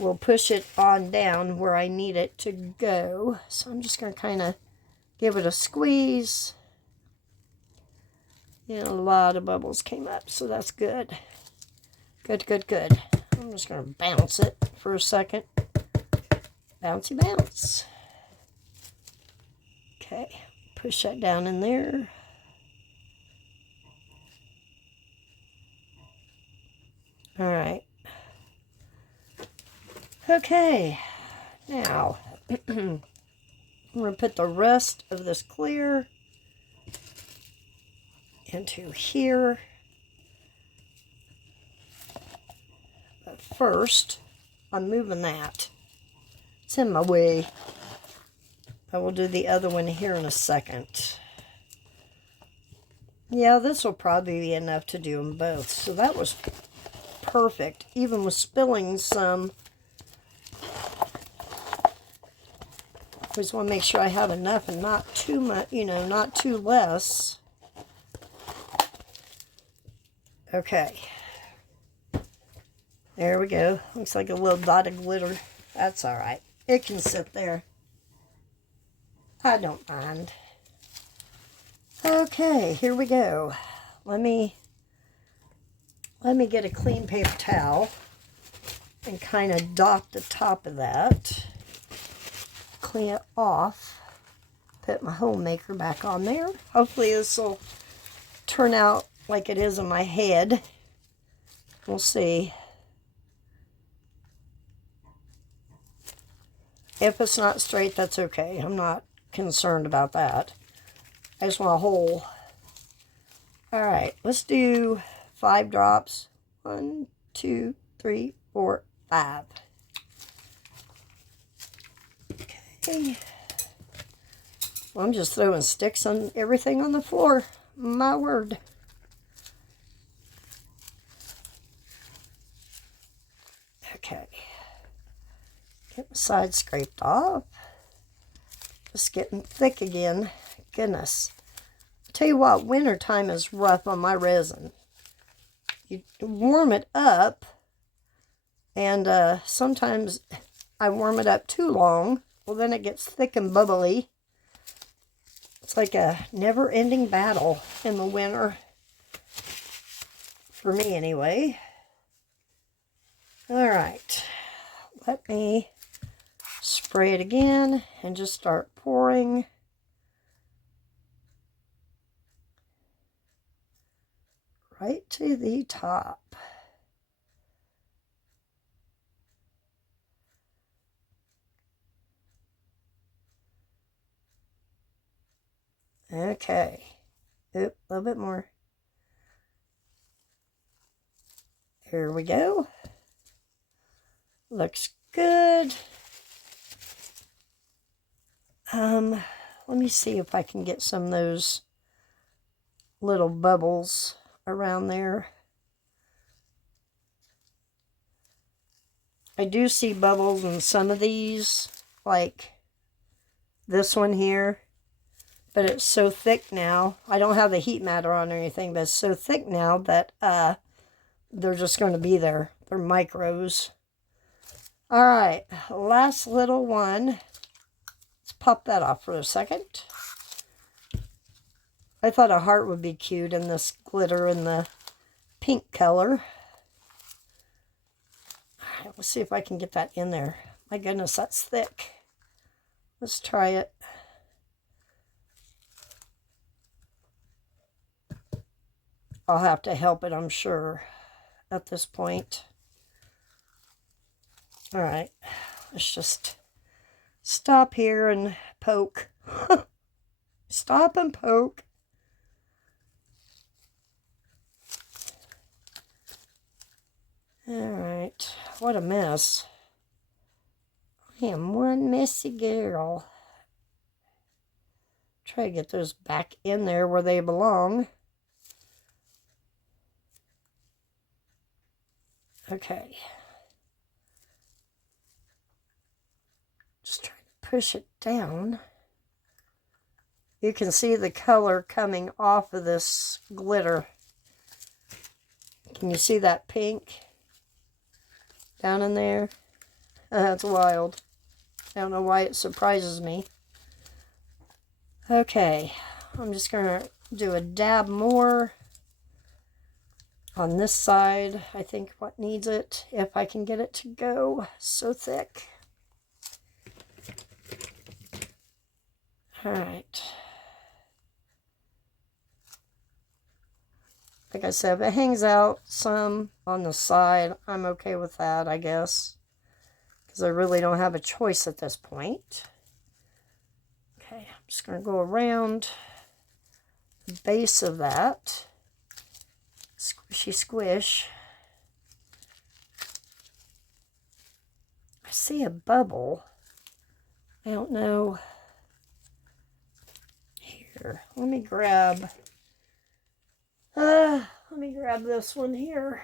will push it on down where I need it to go. So I'm just going to kind of give it a squeeze. Yeah, a lot of bubbles came up, so that's good. Good, good, good. I'm just going to bounce it for a second. Bouncy bounce. Okay, push that down in there. All right. Okay, now I'm going to put the rest of this clear into here. But first, I'm moving that. It's in my way. I will do the other one here in a second. Yeah, this will probably be enough to do them both. So that was perfect, even with spilling some. I just want to make sure I have enough and not too much, you know, not too less. Okay. There we go. Looks like a little dot of glitter. That's all right. It can sit there. I don't mind. Okay, here we go. Let me get a clean paper towel and kind of dot the top of that. Clean it off. Put my hole maker back on there. Hopefully this will turn out like it is in my head. We'll see. If it's not straight, that's okay. I'm not concerned about that. I just want a hole. All right, let's do 5 drops. 1, 2, 3, 4, 5. Okay. Well, I'm just throwing sticks on everything on the floor. My word. Okay. Get my side scraped off. Just getting thick again. Goodness. I'll tell you what, wintertime is rough on my resin. You warm it up, and sometimes I warm it up too long. Well, then it gets thick and bubbly. It's like a never-ending battle in the winter. For me, anyway. All right. Let me spray it again and just start pouring. Right to the top. Okay. Oop, a little bit more. Here we go. Looks good. Let me see if I can get some of those little bubbles around there. I do see bubbles in some of these, like this one here, but it's so thick now. I don't have the heat matter on or anything, but it's so thick now that they're just going to be there. They're micros. All right, last little one. Let's pop that off for a second. I thought a heart would be cute in this glitter in the pink color. All right, let's see if I can get that in there. My goodness, that's thick. Let's try it. I'll have to help it, I'm sure, at this point. All right, let's just stop here and poke. Stop and poke. All right, what a mess. I am one messy girl. Try to get those back in there where they belong. Okay. Just trying to push it down. You can see the color coming off of this glitter. Can you see that pink down in there? That's wild. I don't know why it surprises me. Okay, I'm just going to do a dab more on this side. I think what needs it, if I can get it to go so thick. All right. Like I said, if it hangs out some on the side, I'm okay with that, I guess. Because I really don't have a choice at this point. Okay, I'm just going to go around the base of that. Squishy squish. I see a bubble. I don't know. Here, let me grab this one here.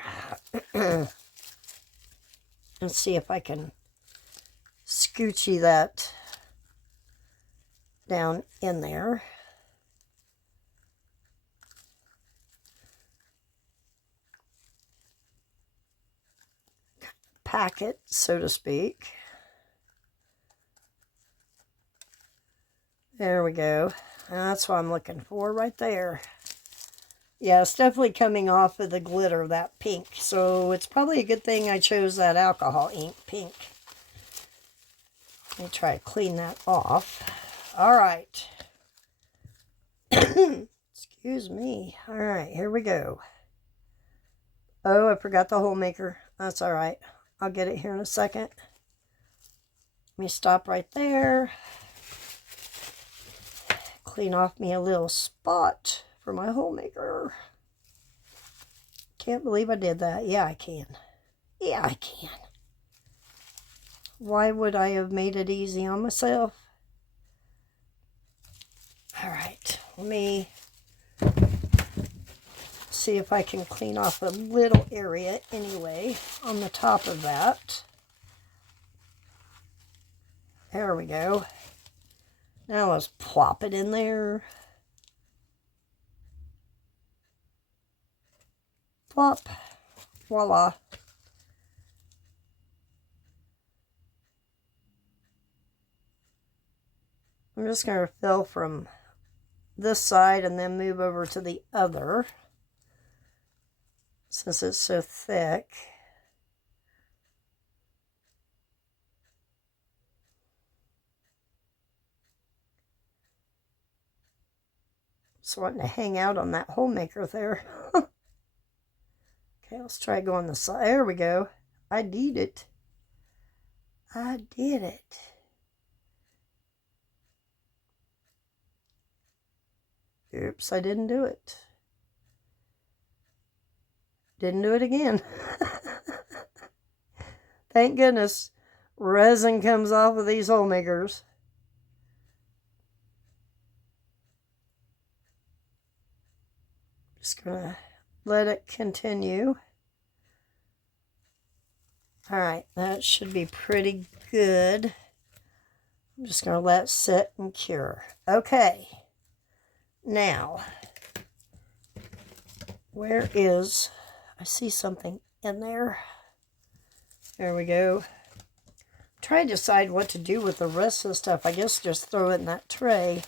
And see if I can scoochy that down in there. Pack it, so to speak. There we go. That's what I'm looking for right there. Yeah, it's definitely coming off of the glitter, that pink. So it's probably a good thing I chose that alcohol ink pink. Let me try to clean that off. All right. Excuse me. All right, here we go. Oh, I forgot the hole maker. That's all right. I'll get it here in a second. Let me stop right there. Clean off me a little spot for my hole maker. Can't believe I did that. Yeah, I can. Yeah, I can. Why would I have made it easy on myself? All right, let me see if I can clean off a little area anyway on the top of that. There we go. Now let's plop it in there. Plop. Voila. I'm just going to fill from this side and then move over to the other, since it's so thick. It's wanting to hang out on that hole maker there. Okay, let's try going the side. There we go. I did it. I did it. Oops, I didn't do it. Didn't do it again. Thank goodness resin comes off of these hole makers. Just gonna let it continue. All right, that should be pretty good. I'm just gonna let it sit and cure. Okay, now, where is, I see something in there. There we go. Try to decide what to do with the rest of the stuff. I guess just throw it in that tray.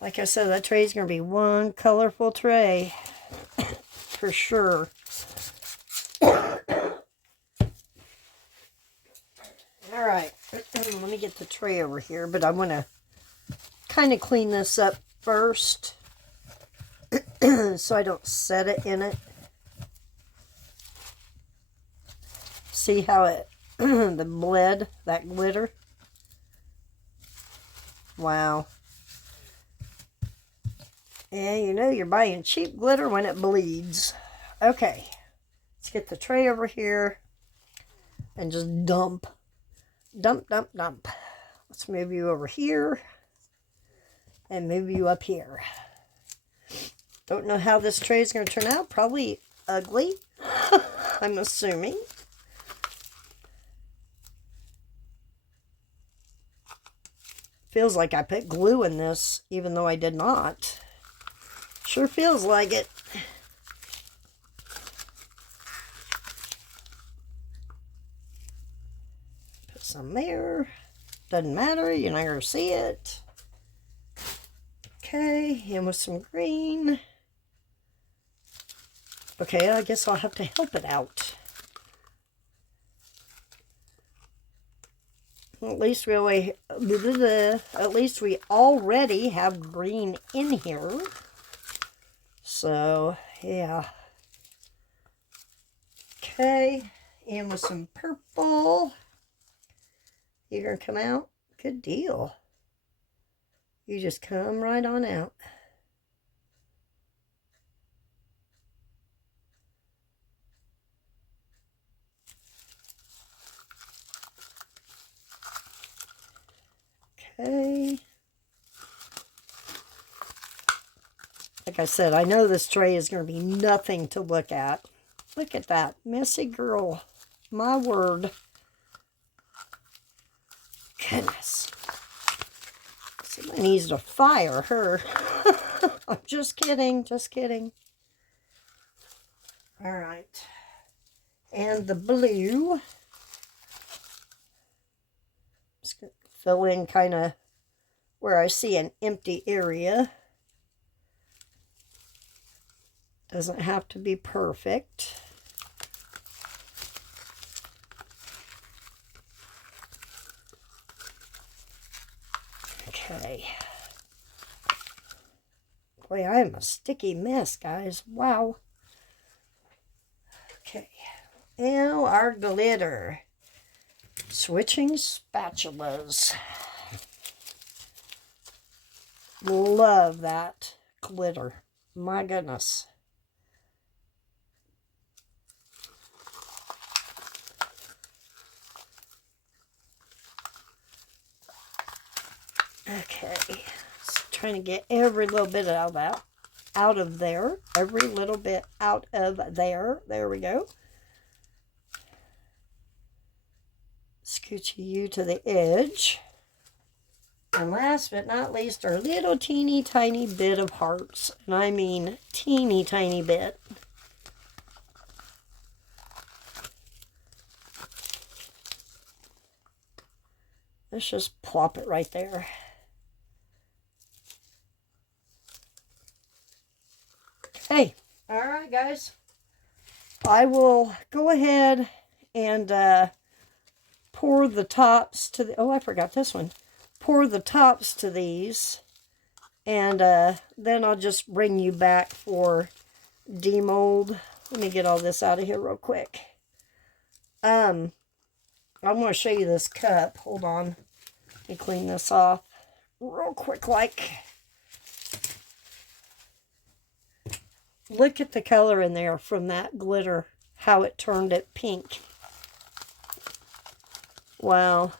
Like I said, that tray is going to be one colorful tray for sure. All right, let me get the tray over here, but I want to kind of clean this up first so I don't set it in it. See how it the bled, that glitter? Wow. Yeah, you know you're buying cheap glitter when it bleeds. Okay, let's get the tray over here and just dump. Dump, dump, dump. Let's move you over here and move you up here. Don't know how this tray is going to turn out. Probably ugly, I'm assuming. Feels like I put glue in this, even though I did not. Sure feels like it. some there. Doesn't matter, you're not going to see it. Okay, and with some green. Okay, I guess I'll have to help it out. At least we already have green in here. So, yeah. Okay, and with some purple. You're going to come out? Good deal. You just come right on out. Okay. Like I said, I know this tray is going to be nothing to look at. Look at that. Messy girl. My word. Goodness. Somebody needs to fire her. I'm just kidding. Just kidding. All right. And the blue. Just going to fill in kind of where I see an empty area. Doesn't have to be perfect. Okay. Boy, I am a sticky mess, guys. Wow. Okay. Now our glitter. Switching spatulas. Love that glitter. My goodness. Okay, just trying to get every little bit of that out of there. Every little bit out of there. There we go. Scooch you to the edge. And last but not least, our little teeny tiny bit of hearts. And I mean teeny tiny bit. Let's just plop it right there. Okay, all right, guys. I will go ahead and pour the tops to the... Oh, I forgot this one. Pour the tops to these. And then I'll just bring you back for demold. Let me get all this out of here real quick. I'm going to show you this cup. Hold on. Let me clean this off real quick like. Look at the color in there from that glitter. How it turned it pink. Wow.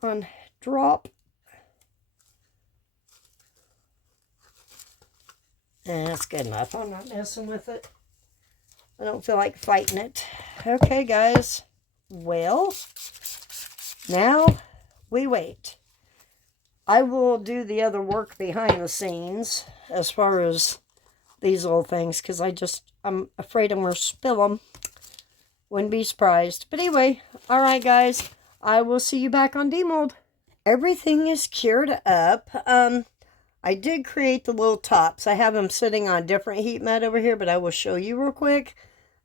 Come on. Drop. That's good enough. I'm not messing with it. I don't feel like fighting it. Okay, guys. Well, now we wait. I will do the other work behind the scenes as far as these little things because I'm afraid I'm going to spill them. Wouldn't be surprised. But anyway, all right, guys. I will see you back on demold. Everything is cured up. I did create the little tops. I have them sitting on a different heat mat over here, but I will show you real quick.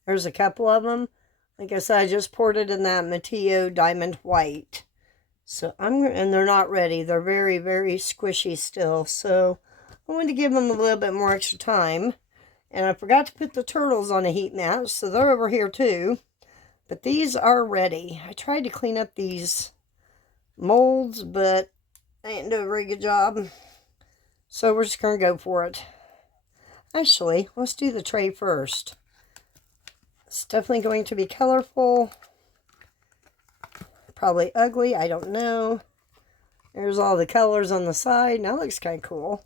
There's a couple of them. Like I said, I just poured it in that Matio Diamond White. So and they're not ready. They're very, very squishy still. So I wanted to give them a little bit more extra time. And I forgot to put the turtles on a heat mat, so they're over here too. But these are ready. I tried to clean up these molds, but I didn't do a very good job. So we're just going to go for it. Actually, let's do the tray first. It's definitely going to be colorful. Probably ugly, I don't know. There's all the colors on the side. Now it looks kind of cool.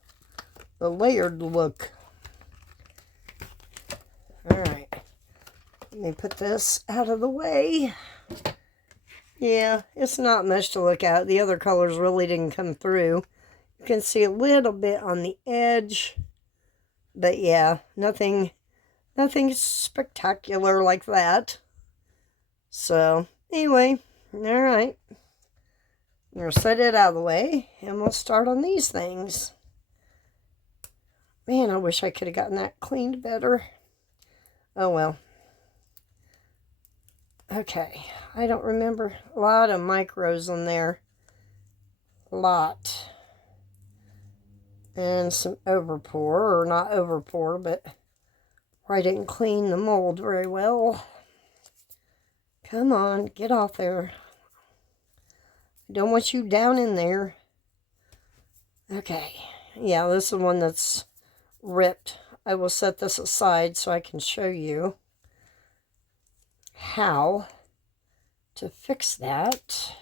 The layered look. Alright. Let me put this out of the way. Yeah, it's not much to look at. The other colors really didn't come through. You can see a little bit on the edge. But yeah, nothing spectacular like that. So anyway, all right. I'm going to set it out of the way, and we'll start on these things. Man, I wish I could have gotten that cleaned better. Oh well. Okay, I don't remember. A lot of micros in there. A lot. And some overpour, or not overpour, but where I didn't clean the mold very well. Come on, get off there. I don't want you down in there. Okay, yeah, this is one that's ripped. I will set this aside so I can show you how to fix that.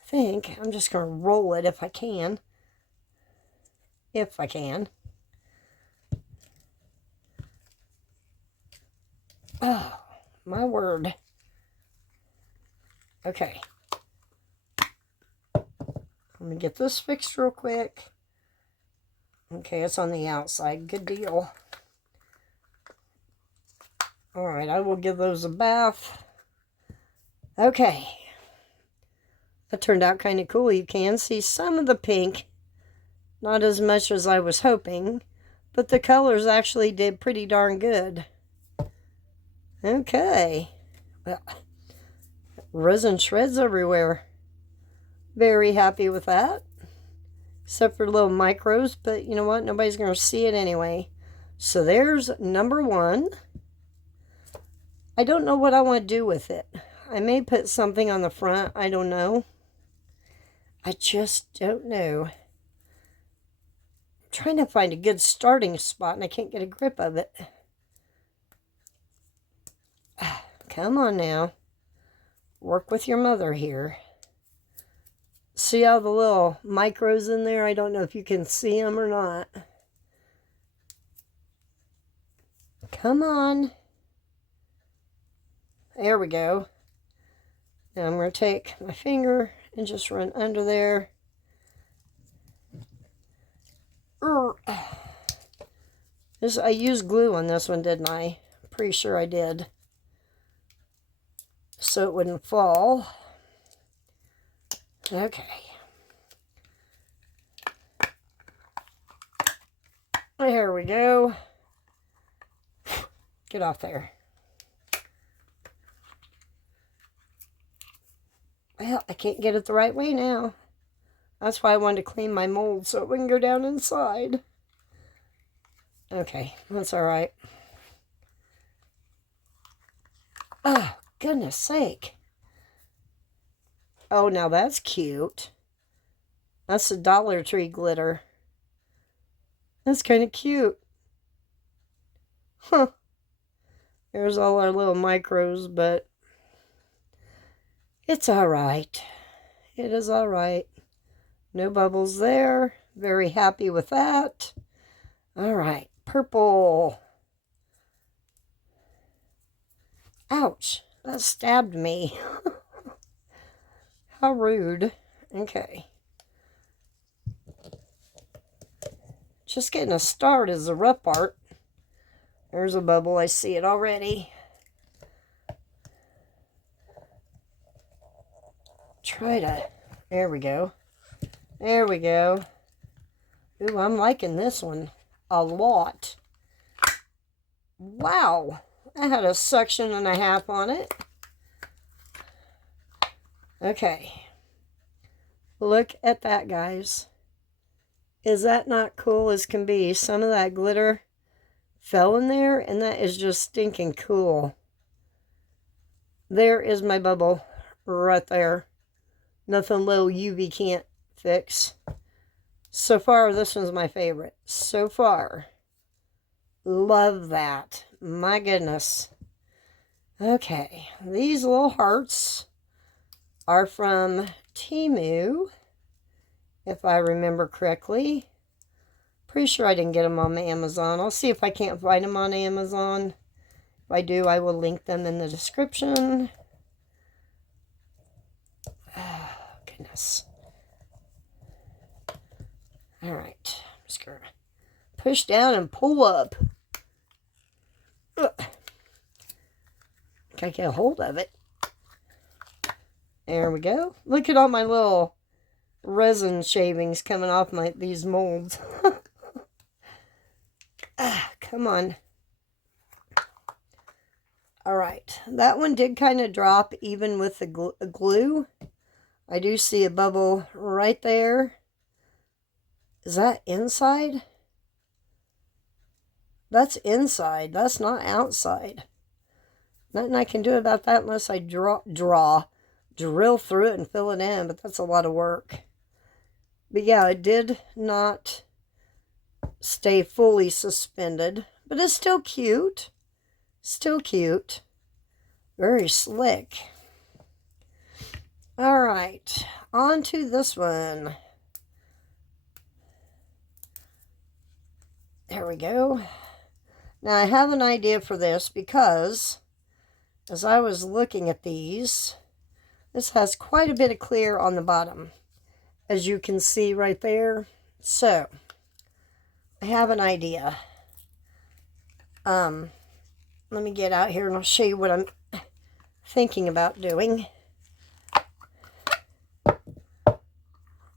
I think I'm just going to roll it if I can. If I can. Oh, my word. Okay. Let me get this fixed real quick. Okay, it's on the outside. Good deal. Alright, I will give those a bath. Okay. That turned out kind of cool. You can see some of the pink. Not as much as I was hoping. But the colors actually did pretty darn good. Okay. Well, resin shreds everywhere. Very happy with that. Except for little micros. But you know what? Nobody's going to see it anyway. So there's number one. I don't know what I want to do with it. I may put something on the front. I don't know. I just don't know. I'm trying to find a good starting spot and I can't get a grip of it. Come on now. Work with your mother here. See all the little micros in there? I don't know if you can see them or not. Come on. There we go. Now I'm going to take my finger and just run under there. I used glue on this one, didn't I? Pretty sure I did. So it wouldn't fall. Okay. There we go. Get off there. Well, I can't get it the right way now. That's why I wanted to clean my mold so it wouldn't go down inside. Okay, that's all right. Oh, goodness sake. Oh, now that's cute. That's the Dollar Tree glitter. That's kind of cute. Huh. There's all our little micros, but it's all right. It is all right. No bubbles there. Very happy with that. All right. Purple. Ouch. That stabbed me. How rude. Okay. Just getting a start is the rough part. There's a bubble. I see it already. Try to... There we go. There we go. Ooh, I'm liking this one a lot. Wow. That had a suction and a half on it. Okay. Look at that, guys. Is that not cool as can be? Some of that glitter fell in there, and that is just stinking cool. There is my bubble right there. Nothing little UV can't fix. So far, this one's my favorite. So far. Love that. My goodness. Okay. These little hearts are from Temu, if I remember correctly. Pretty sure I didn't get them on Amazon. I'll see if I can't find them on Amazon. If I do, I will link them in the description. Oh, goodness. All right. just gonna push down and pull up. Ugh. Can I get a hold of it? There we go. Look at all my little resin shavings coming off these molds. Come on. All right, that one did kind of drop even with the glue. I do see a bubble right there. Is that inside? That's inside. That's not outside. Nothing I can do about that unless I drill through it and fill it in, but that's a lot of work. But yeah, it did not stay fully suspended, but it's still cute. Still cute. Very slick. All right, on to this one. There we go. Now I have an idea for this because as I was looking at these, this has quite a bit of clear on the bottom, as you can see right there. So I have an idea. Let me get out here and I'll show you what I'm thinking about doing.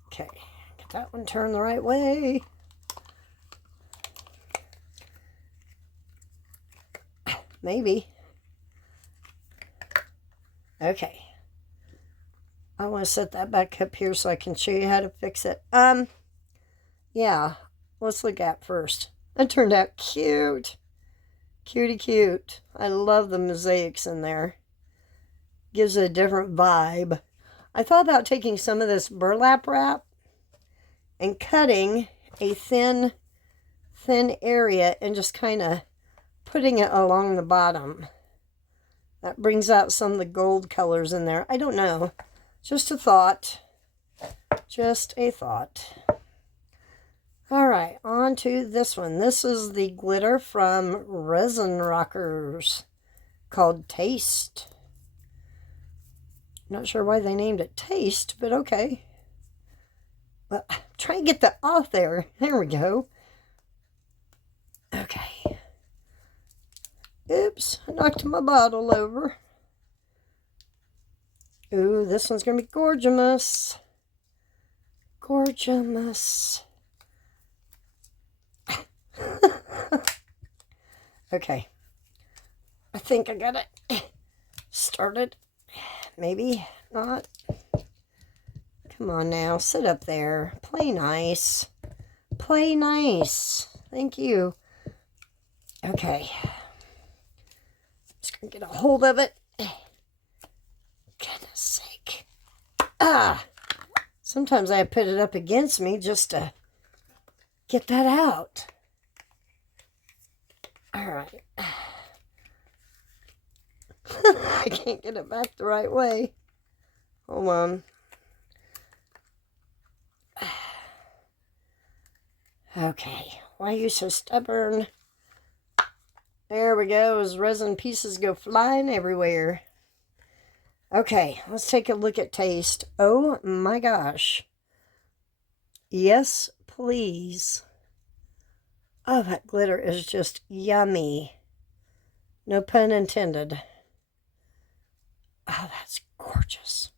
Okay, get that one turned the right way. Maybe. Okay. I want to set that back up here so I can show you how to fix it. Yeah, let's look at first. That turned out cute. Cutie cute. I love the mosaics in there. Gives it a different vibe. I thought about taking some of this burlap wrap and cutting a thin area and just kind of putting it along the bottom. That brings out some of the gold colors in there. I don't know. Just a thought. Just a thought. All right, on to this one. This is the glitter from Resin Rockers called Taste. Not sure why they named it Taste, but okay. Well, try and get that off there. There we go. Okay. Oops, I knocked my bottle over. Ooh, this one's going to be gorgeous. Gorgeous. Okay. I think I got it started. Maybe not. Come on now, sit up there. Play nice. Play nice. Thank you. Okay. Just gonna get a hold of it. Goodness sake. Sometimes I put it up against me just to get that out. All right. I can't get it back the right way. Hold on. Okay. Why are you so stubborn? There we go. As resin pieces go flying everywhere. Okay, let's take a look at Taste. Oh my gosh. Yes, please. Oh, that glitter is just yummy. No pun intended. Oh, that's gorgeous.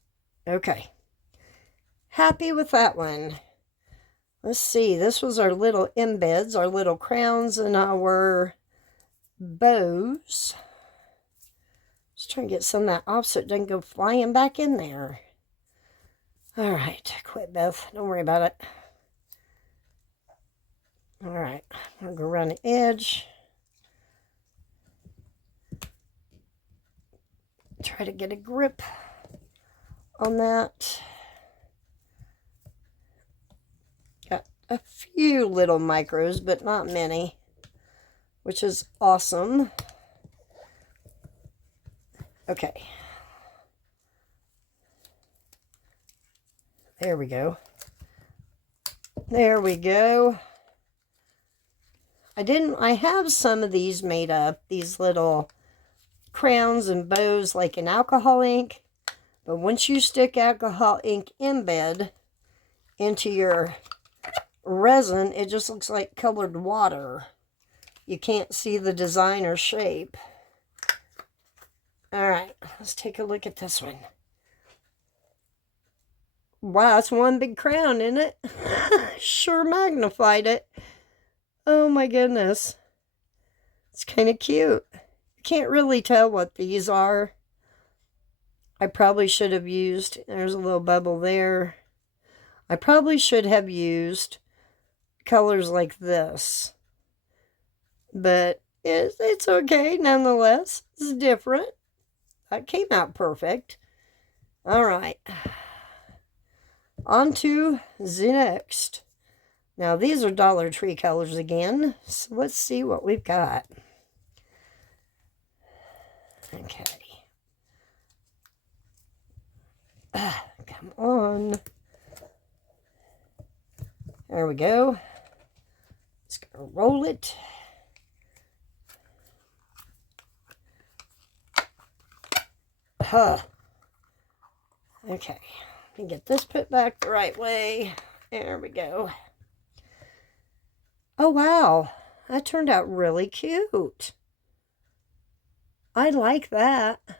Okay. Happy with that one. Let's see. This was our little embeds, our little crowns, and our bows. Just trying to get some of that off so it doesn't go flying back in there. All right. Quit, Beth. Don't worry about it. All right. I'm going to go around the edge. Try to get a grip on that. Got a few little micros, but not many, which is awesome. Okay. There we go. There we go. I have some of these made up, these little crowns and bows like in alcohol ink, but once you stick alcohol ink embed into your resin, it just looks like colored water. You can't see the design or shape. All right, let's take a look at this one. Wow, it's one big crown, isn't it? Sure magnified it. Oh my goodness. It's kind of cute. You can't really tell what these are. I probably should have used, there's a little bubble there. I probably should have used colors like this. But it's okay nonetheless. It's different. That came out perfect. All right. On to the next. Now, these are Dollar Tree colors again. So let's see what we've got. Okay. Come on. There we go. Just gonna roll it. Okay. Let me get this put back the right way. There we go. Oh, wow. That turned out really cute. I like that. I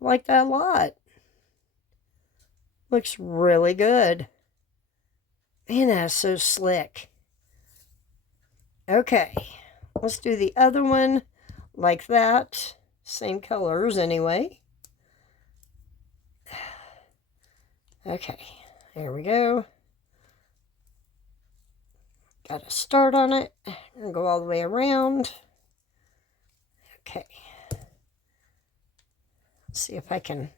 like that a lot. Looks really good. Man, that's so slick. Okay. Let's do the other one like that. Same colors anyway. Okay. There we go. Got a start on it. I'm going to go all the way around. Okay. Let's see if I can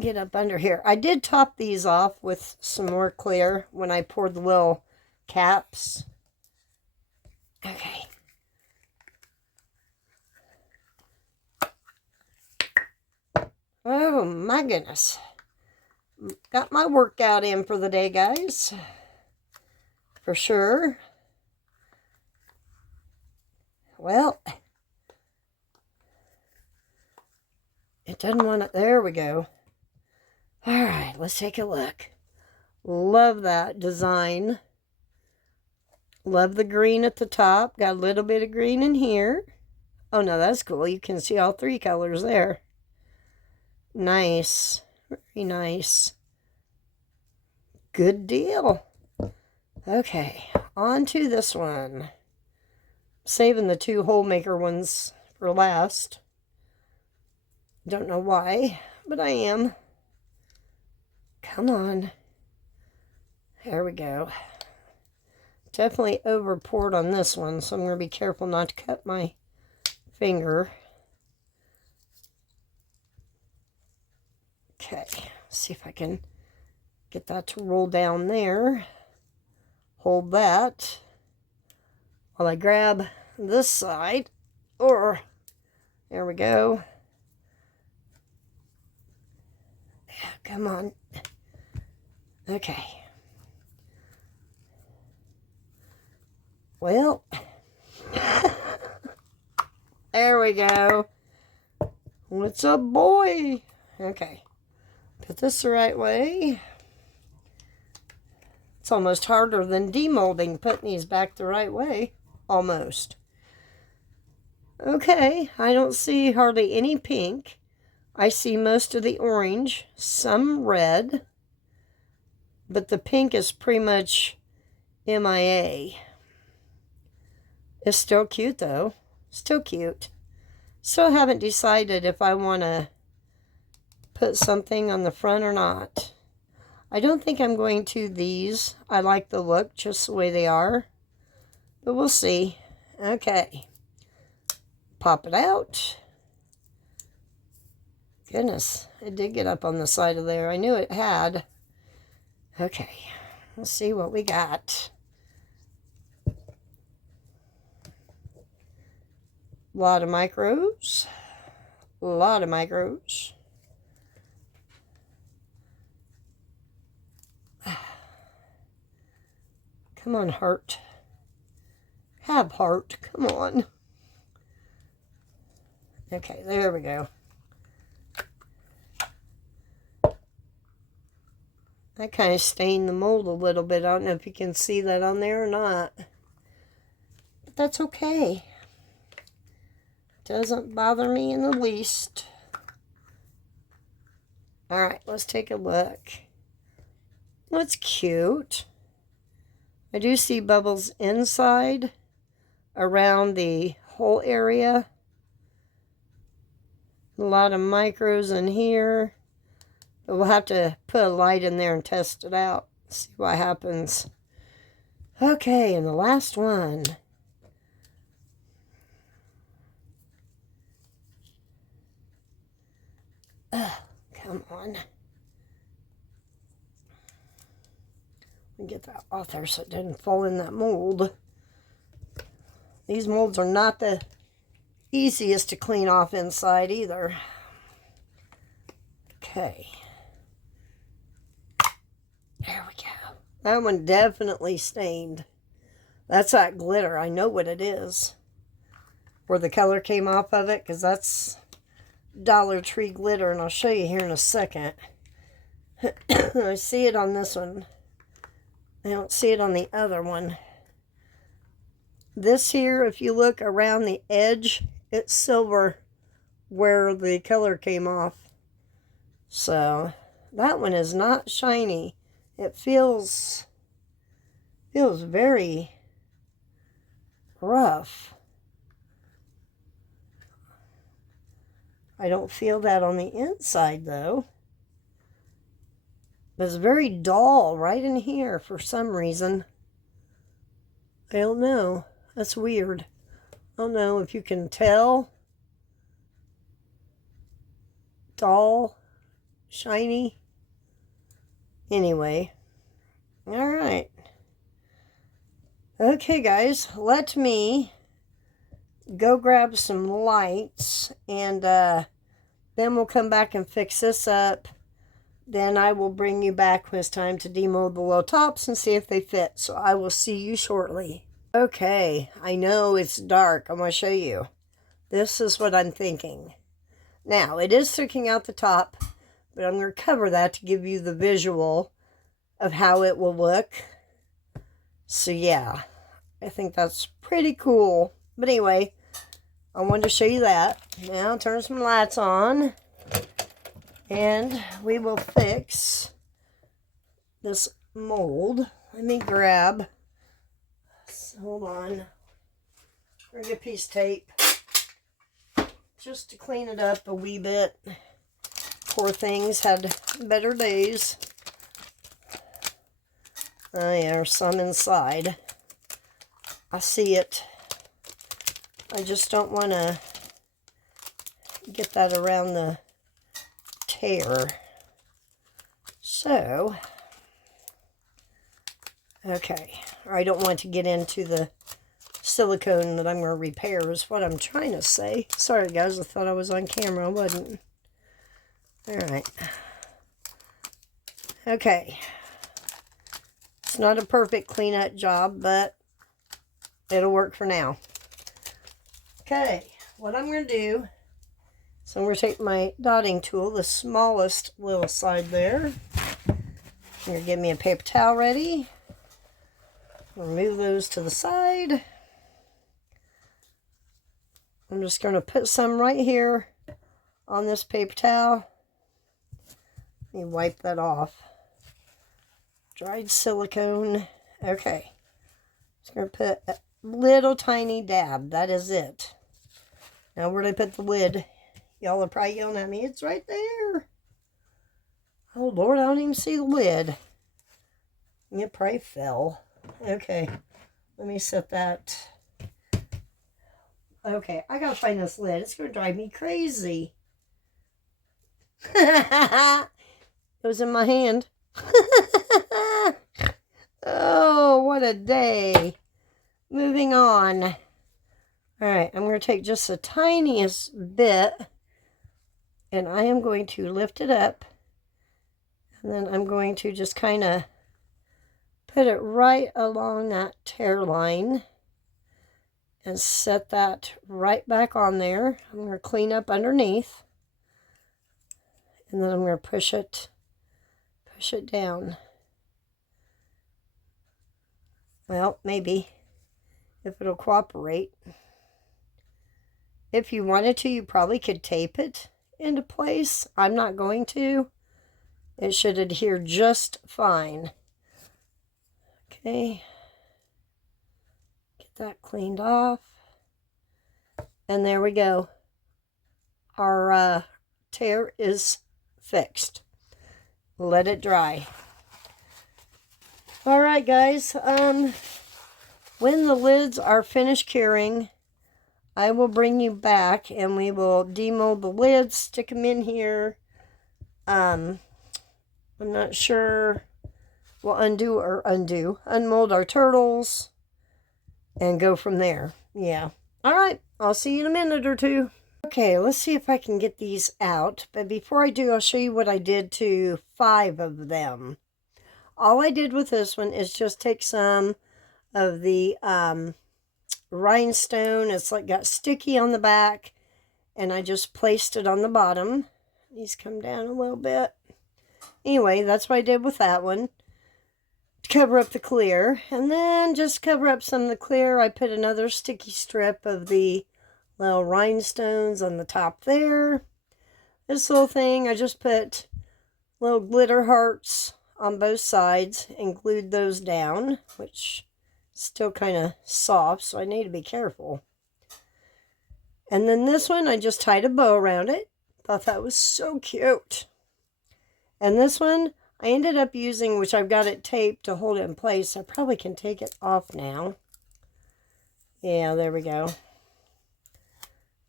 get up under here. I did top these off with some more clear when I poured the little caps. Okay. Oh my goodness. Got my workout in for the day, guys. For sure. Well, it doesn't want to. There we go. All right, let's take a look. Love that design. Love the green at the top. Got a little bit of green in here. Oh, no, that's cool. You can see all three colors there. Nice. Very nice. Good deal. Okay, on to this one. Saving the two hole maker ones for last. Don't know why, but I am. Come on. There we go. Definitely over poured on this one, so I'm going to be careful not to cut my finger. Okay, see if I can get that to roll down there. Hold that while I grab this side. Or, there we go. Yeah, come on. Okay. Well, there we go. What's up, boy? Okay. Put this the right way. It's almost harder than demolding, putting these back the right way. Almost. Okay, I don't see hardly any pink. I see most of the orange, some red, but the pink is pretty much MIA. It's still cute though. Still cute. Still haven't decided if I want to put something on the front or not. I don't think I'm going to these. I like the look just the way they are. But we'll see. Okay. Pop it out. Goodness, it did get up on the side of there. I knew it had. Okay, let's see what we got. A lot of micros. A lot of micros. Come on, heart. Have heart. Come on. Okay, there we go. I kind of stained the mold a little bit. I don't know if you can see that on there or not. But that's okay. Doesn't bother me in the least. Alright, let's take a look. That's cute. I do see bubbles inside, around the whole area. A lot of micros in here. But we'll have to put a light in there and test it out. See what happens. Okay, and the last one. Come on. Let me get that off there so it doesn't fall in that mold. These molds are not the easiest to clean off inside either. Okay. There we go. That one definitely stained. That's that glitter. I know what it is. Where the color came off of it, because that's Dollar Tree glitter, and I'll show you here in a second. I see it on this one. I don't see it on the other one. This here, if you look around the edge, it's silver where the color came off. So, that one is not shiny. It feels very rough. I don't feel that on the inside, though. But it's very dull right in here for some reason. I don't know. That's weird. I don't know if you can tell. Dull, shiny. Anyway. Alright. Okay, guys. Let me go grab some lights, and then we'll come back and fix this up. Then I will bring you back when it's time to demold the low tops and see if they fit. So I will see you shortly. Okay, I know it's dark. I'm going to show you. This is what I'm thinking. Now, it is sticking out the top, but I'm going to cover that to give you the visual of how it will look. So yeah, I think that's pretty cool. But anyway, I wanted to show you that. Now, turn some lights on. And we will fix this mold. Let me grab, hold on, bring a piece of tape just to clean it up a wee bit. Poor things had better days. Oh yeah, there's some inside. I see it. I just don't want to get that around the tear. So, okay, I don't want to get into the silicone that I'm going to repair is what I'm trying to say. Sorry guys, I thought I was on camera. I wasn't. Alright. Okay. It's not a perfect cleanup job, but it'll work for now. Okay, what I'm going to do, so I'm going to take my dotting tool, the smallest little side there. I'm going to get me a paper towel ready. Remove those to the side. I'm just going to put some right here on this paper towel. Let me wipe that off. Dried silicone. Okay. Just going to put a little tiny dab. That is it. Now where did I put the lid? Y'all are probably yelling at me. It's right there. Oh, Lord, I don't even see the lid. It probably fell. Okay. Let me set that. Okay, I gotta find this lid. It's gonna drive me crazy. It was in my hand. Oh, what a day. Moving on. Alright, I'm going to take just the tiniest bit, and I am going to lift it up, and then I'm going to just kind of put it right along that tear line and set that right back on there. I'm going to clean up underneath, and then I'm going to push it down. Well, maybe, if it'll cooperate. If you wanted to, you probably could tape it into place. I'm not going to. It should adhere just fine. Okay. Get that cleaned off. And there we go. Our tear is fixed. Let it dry. All right, guys. When the lids are finished curing, I will bring you back and we will demold the lids, stick them in here. I'm not sure. We'll unmold our turtles and go from there. Yeah. All right. I'll see you in a minute or two. Okay, let's see if I can get these out. But before I do, I'll show you what I did to 5 of them. All I did with this one is just take some of the rhinestone. It's like got sticky on the back, and I just placed it on the bottom. These come down a little bit. Anyway, that's what I did with that one. To cover up the clear. And then just cover up some of the clear, I put another sticky strip of the little rhinestones on the top there. This little thing, I just put little glitter hearts on both sides and glued those down, which is still kind of soft, so I need to be careful. And then this one, I just tied a bow around it. Thought that was so cute. And this one, I ended up using, which I've got it taped to hold it in place. I probably can take it off now. Yeah, there we go.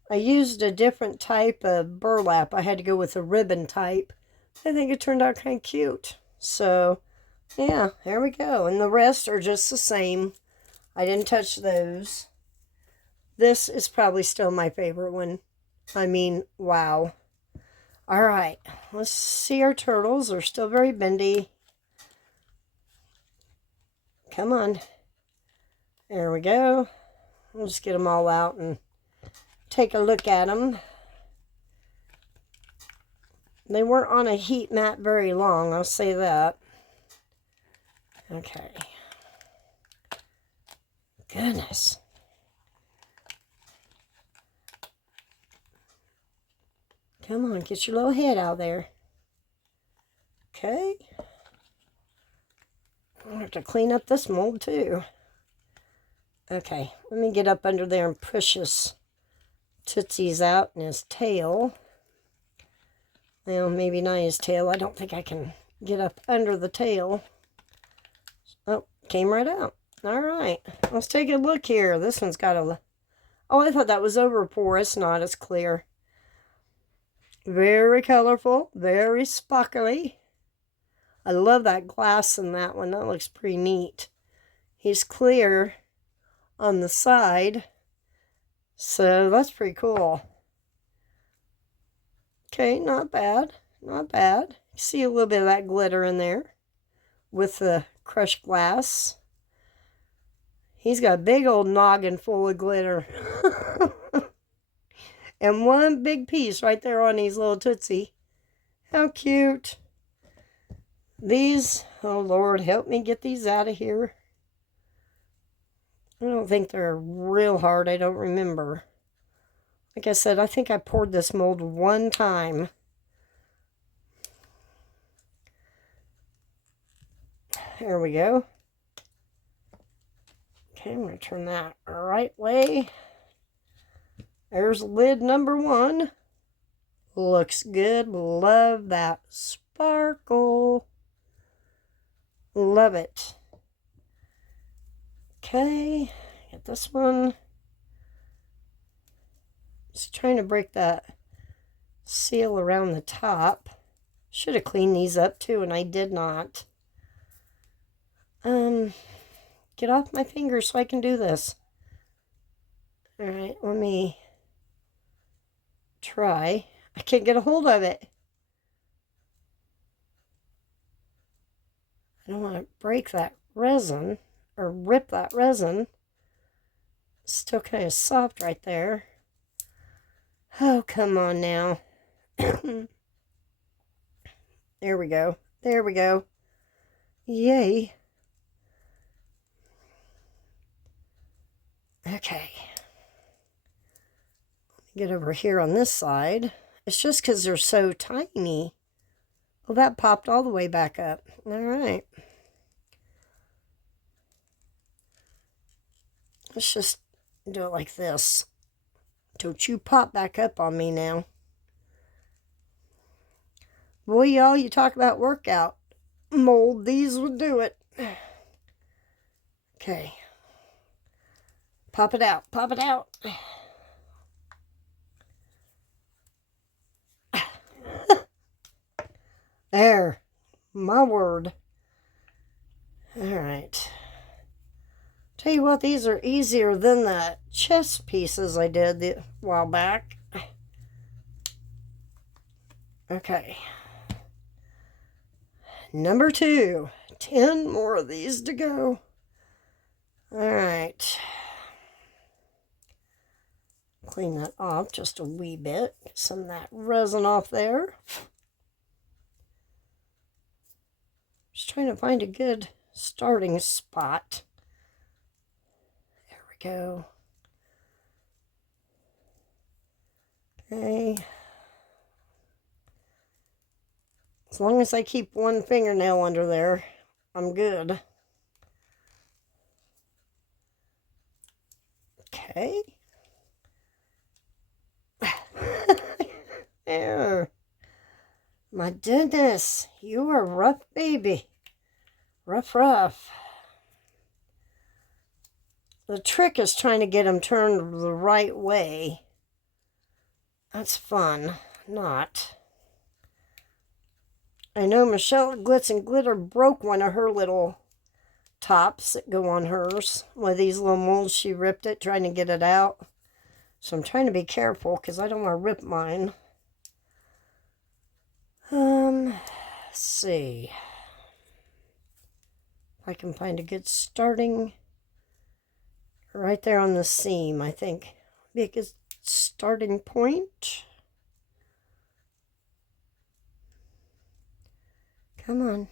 I used a different type of burlap. I had to go with a ribbon type. I think it turned out kind of cute. So, yeah, there we go. And the rest are just the same. I didn't touch those. This is probably still my favorite one. I mean, wow. All right, let's see our turtles. They're still very bendy. Come on. There we go. We'll just get them all out and take a look at them. They weren't on a heat mat very long, I'll say that. Okay. Goodness. Come on, get your little head out there. Okay. I'll have to clean up this mold too. Okay, let me get up under there and push his tootsies out and his tail. Well, maybe not his tail. I don't think I can get up under the tail. Oh, came right out. All right, let's take a look here. This one's got a... Oh, I thought that was over porous. Not as clear. Very colorful, very sparkly. I love that glass in that one. That looks pretty neat. He's clear on the side, so that's pretty cool. Okay, not bad, not bad. You see a little bit of that glitter in there with the crushed glass. He's got a big old noggin full of glitter. And one big piece right there on his little tootsie. How cute. These, oh Lord, help me get these out of here. I don't think they're real hard. I don't remember. Like I said, I think I poured this mold one time. There we go. Okay, I'm going to turn that right way. There's lid number 1. Looks good. Love that sparkle. Love it. Okay, get this one. Just trying to break that seal around the top. Should have cleaned these up too, and I did not. Get off my fingers so I can do this. All right, let me try. I can't get a hold of it. I don't want to break that resin or rip that resin. It's still kind of soft right there. Oh, come on now. There we go. There we go. Yay. Okay. Get over here on this side. It's just because they're so tiny. Well, that popped all the way back up. All right. Let's just do it like this. Don't you pop back up on me now. Boy, y'all, you talk about workout. Mold, these would do it. Okay. Pop it out. Pop it out. There. My word. All right. Tell you what, these are easier than the chest pieces I did a while back. Okay. Number 2. 10 more of these to go. All right. Clean that off just a wee bit. Get some of that resin off there. Just trying to find a good starting spot. There we go. Okay. As long as I keep one fingernail under there, I'm good. Okay. There. My goodness, you are rough, baby. Rough, rough. The trick is trying to get them turned the right way. That's fun. Not. I know Michelle at Glitz and Glitter broke one of her little tops that go on hers. One of these little molds, she ripped it trying to get it out. So I'm trying to be careful because I don't want to rip mine. Let's see. If I can find a good starting right there on the seam, I think. Be a good starting point. Come on.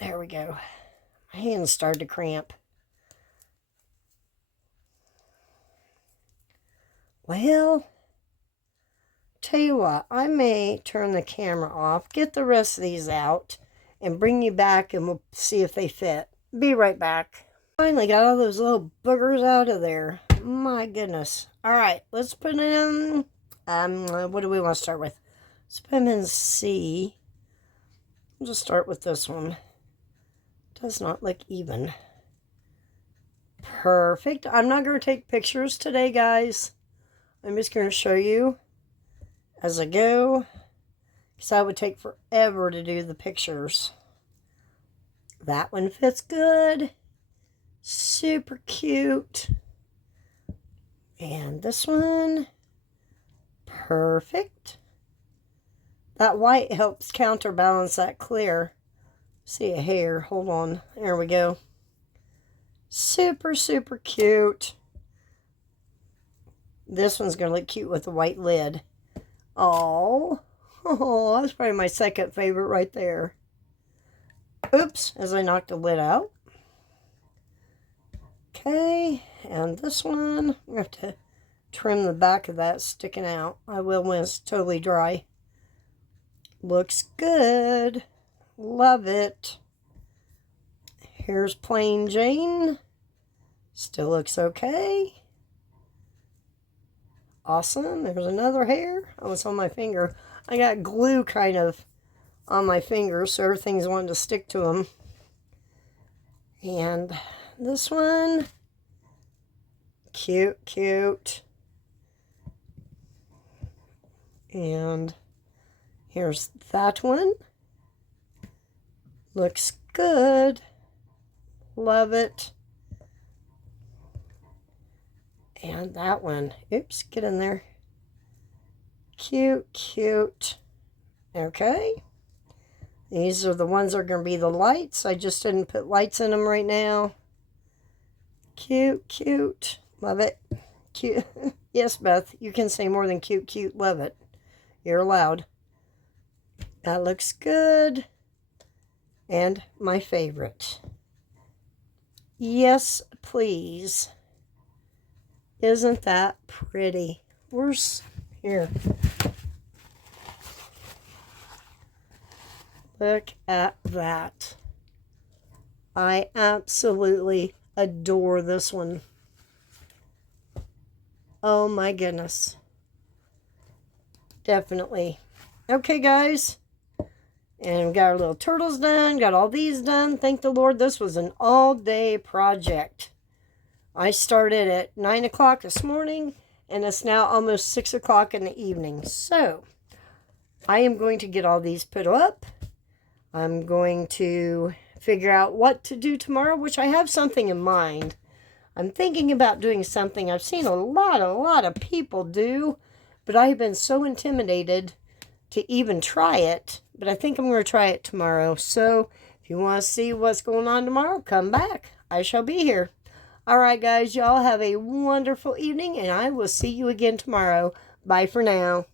There we go. My hands started to cramp. Well, tell you what, I may turn the camera off, get the rest of these out, and bring you back and we'll see if they fit. Be right back. Finally got all those little boogers out of there. My goodness. All right, let's put in, what do we want to start with? Let's put them in C. We'll just start with this one. Does not look even. Perfect. I'm not going to take pictures today, guys. I'm just going to show you as I go, because that would take forever to do the pictures. That one fits good. Super cute. And this one, perfect. That white helps counterbalance that clear. See a hair, hold on, there we go. Super, super cute. This one's going to look cute with the white lid. Oh, that's probably my second favorite right there. Oops, as I knocked the lid out. Okay, and this one, I have to trim the back of that sticking out. I will when it's totally dry. Looks good. Love it. Here's plain Jane. Still looks okay. Awesome. There's another hair. Oh, it's on my finger. I got glue kind of on my finger, so everything's wanting to stick to them. And this one, cute, cute. And here's that one. Looks good. Love it. And that one. Oops, get in there. Cute, cute. Okay. These are the ones that are going to be the lights. I just didn't put lights in them right now. Cute, cute. Love it. Cute. Yes, Beth, you can say more than cute, cute. Love it. You're allowed. That looks good. And my favorite. Yes, please. Isn't that pretty? Where's here? Look at that. I absolutely adore this one. Oh my goodness. Definitely. Okay, guys. And we got our little turtles done. Got all these done. Thank the Lord. This was an all-day project. I started at 9 o'clock this morning, and it's now almost 6 o'clock in the evening. So, I am going to get all these put up. I'm going to figure out what to do tomorrow, which I have something in mind. I'm thinking about doing something I've seen a lot of people do, but I have been so intimidated to even try it. But I think I'm going to try it tomorrow. So, if you want to see what's going on tomorrow, come back. I shall be here. All right, guys, y'all have a wonderful evening, and I will see you again tomorrow. Bye for now.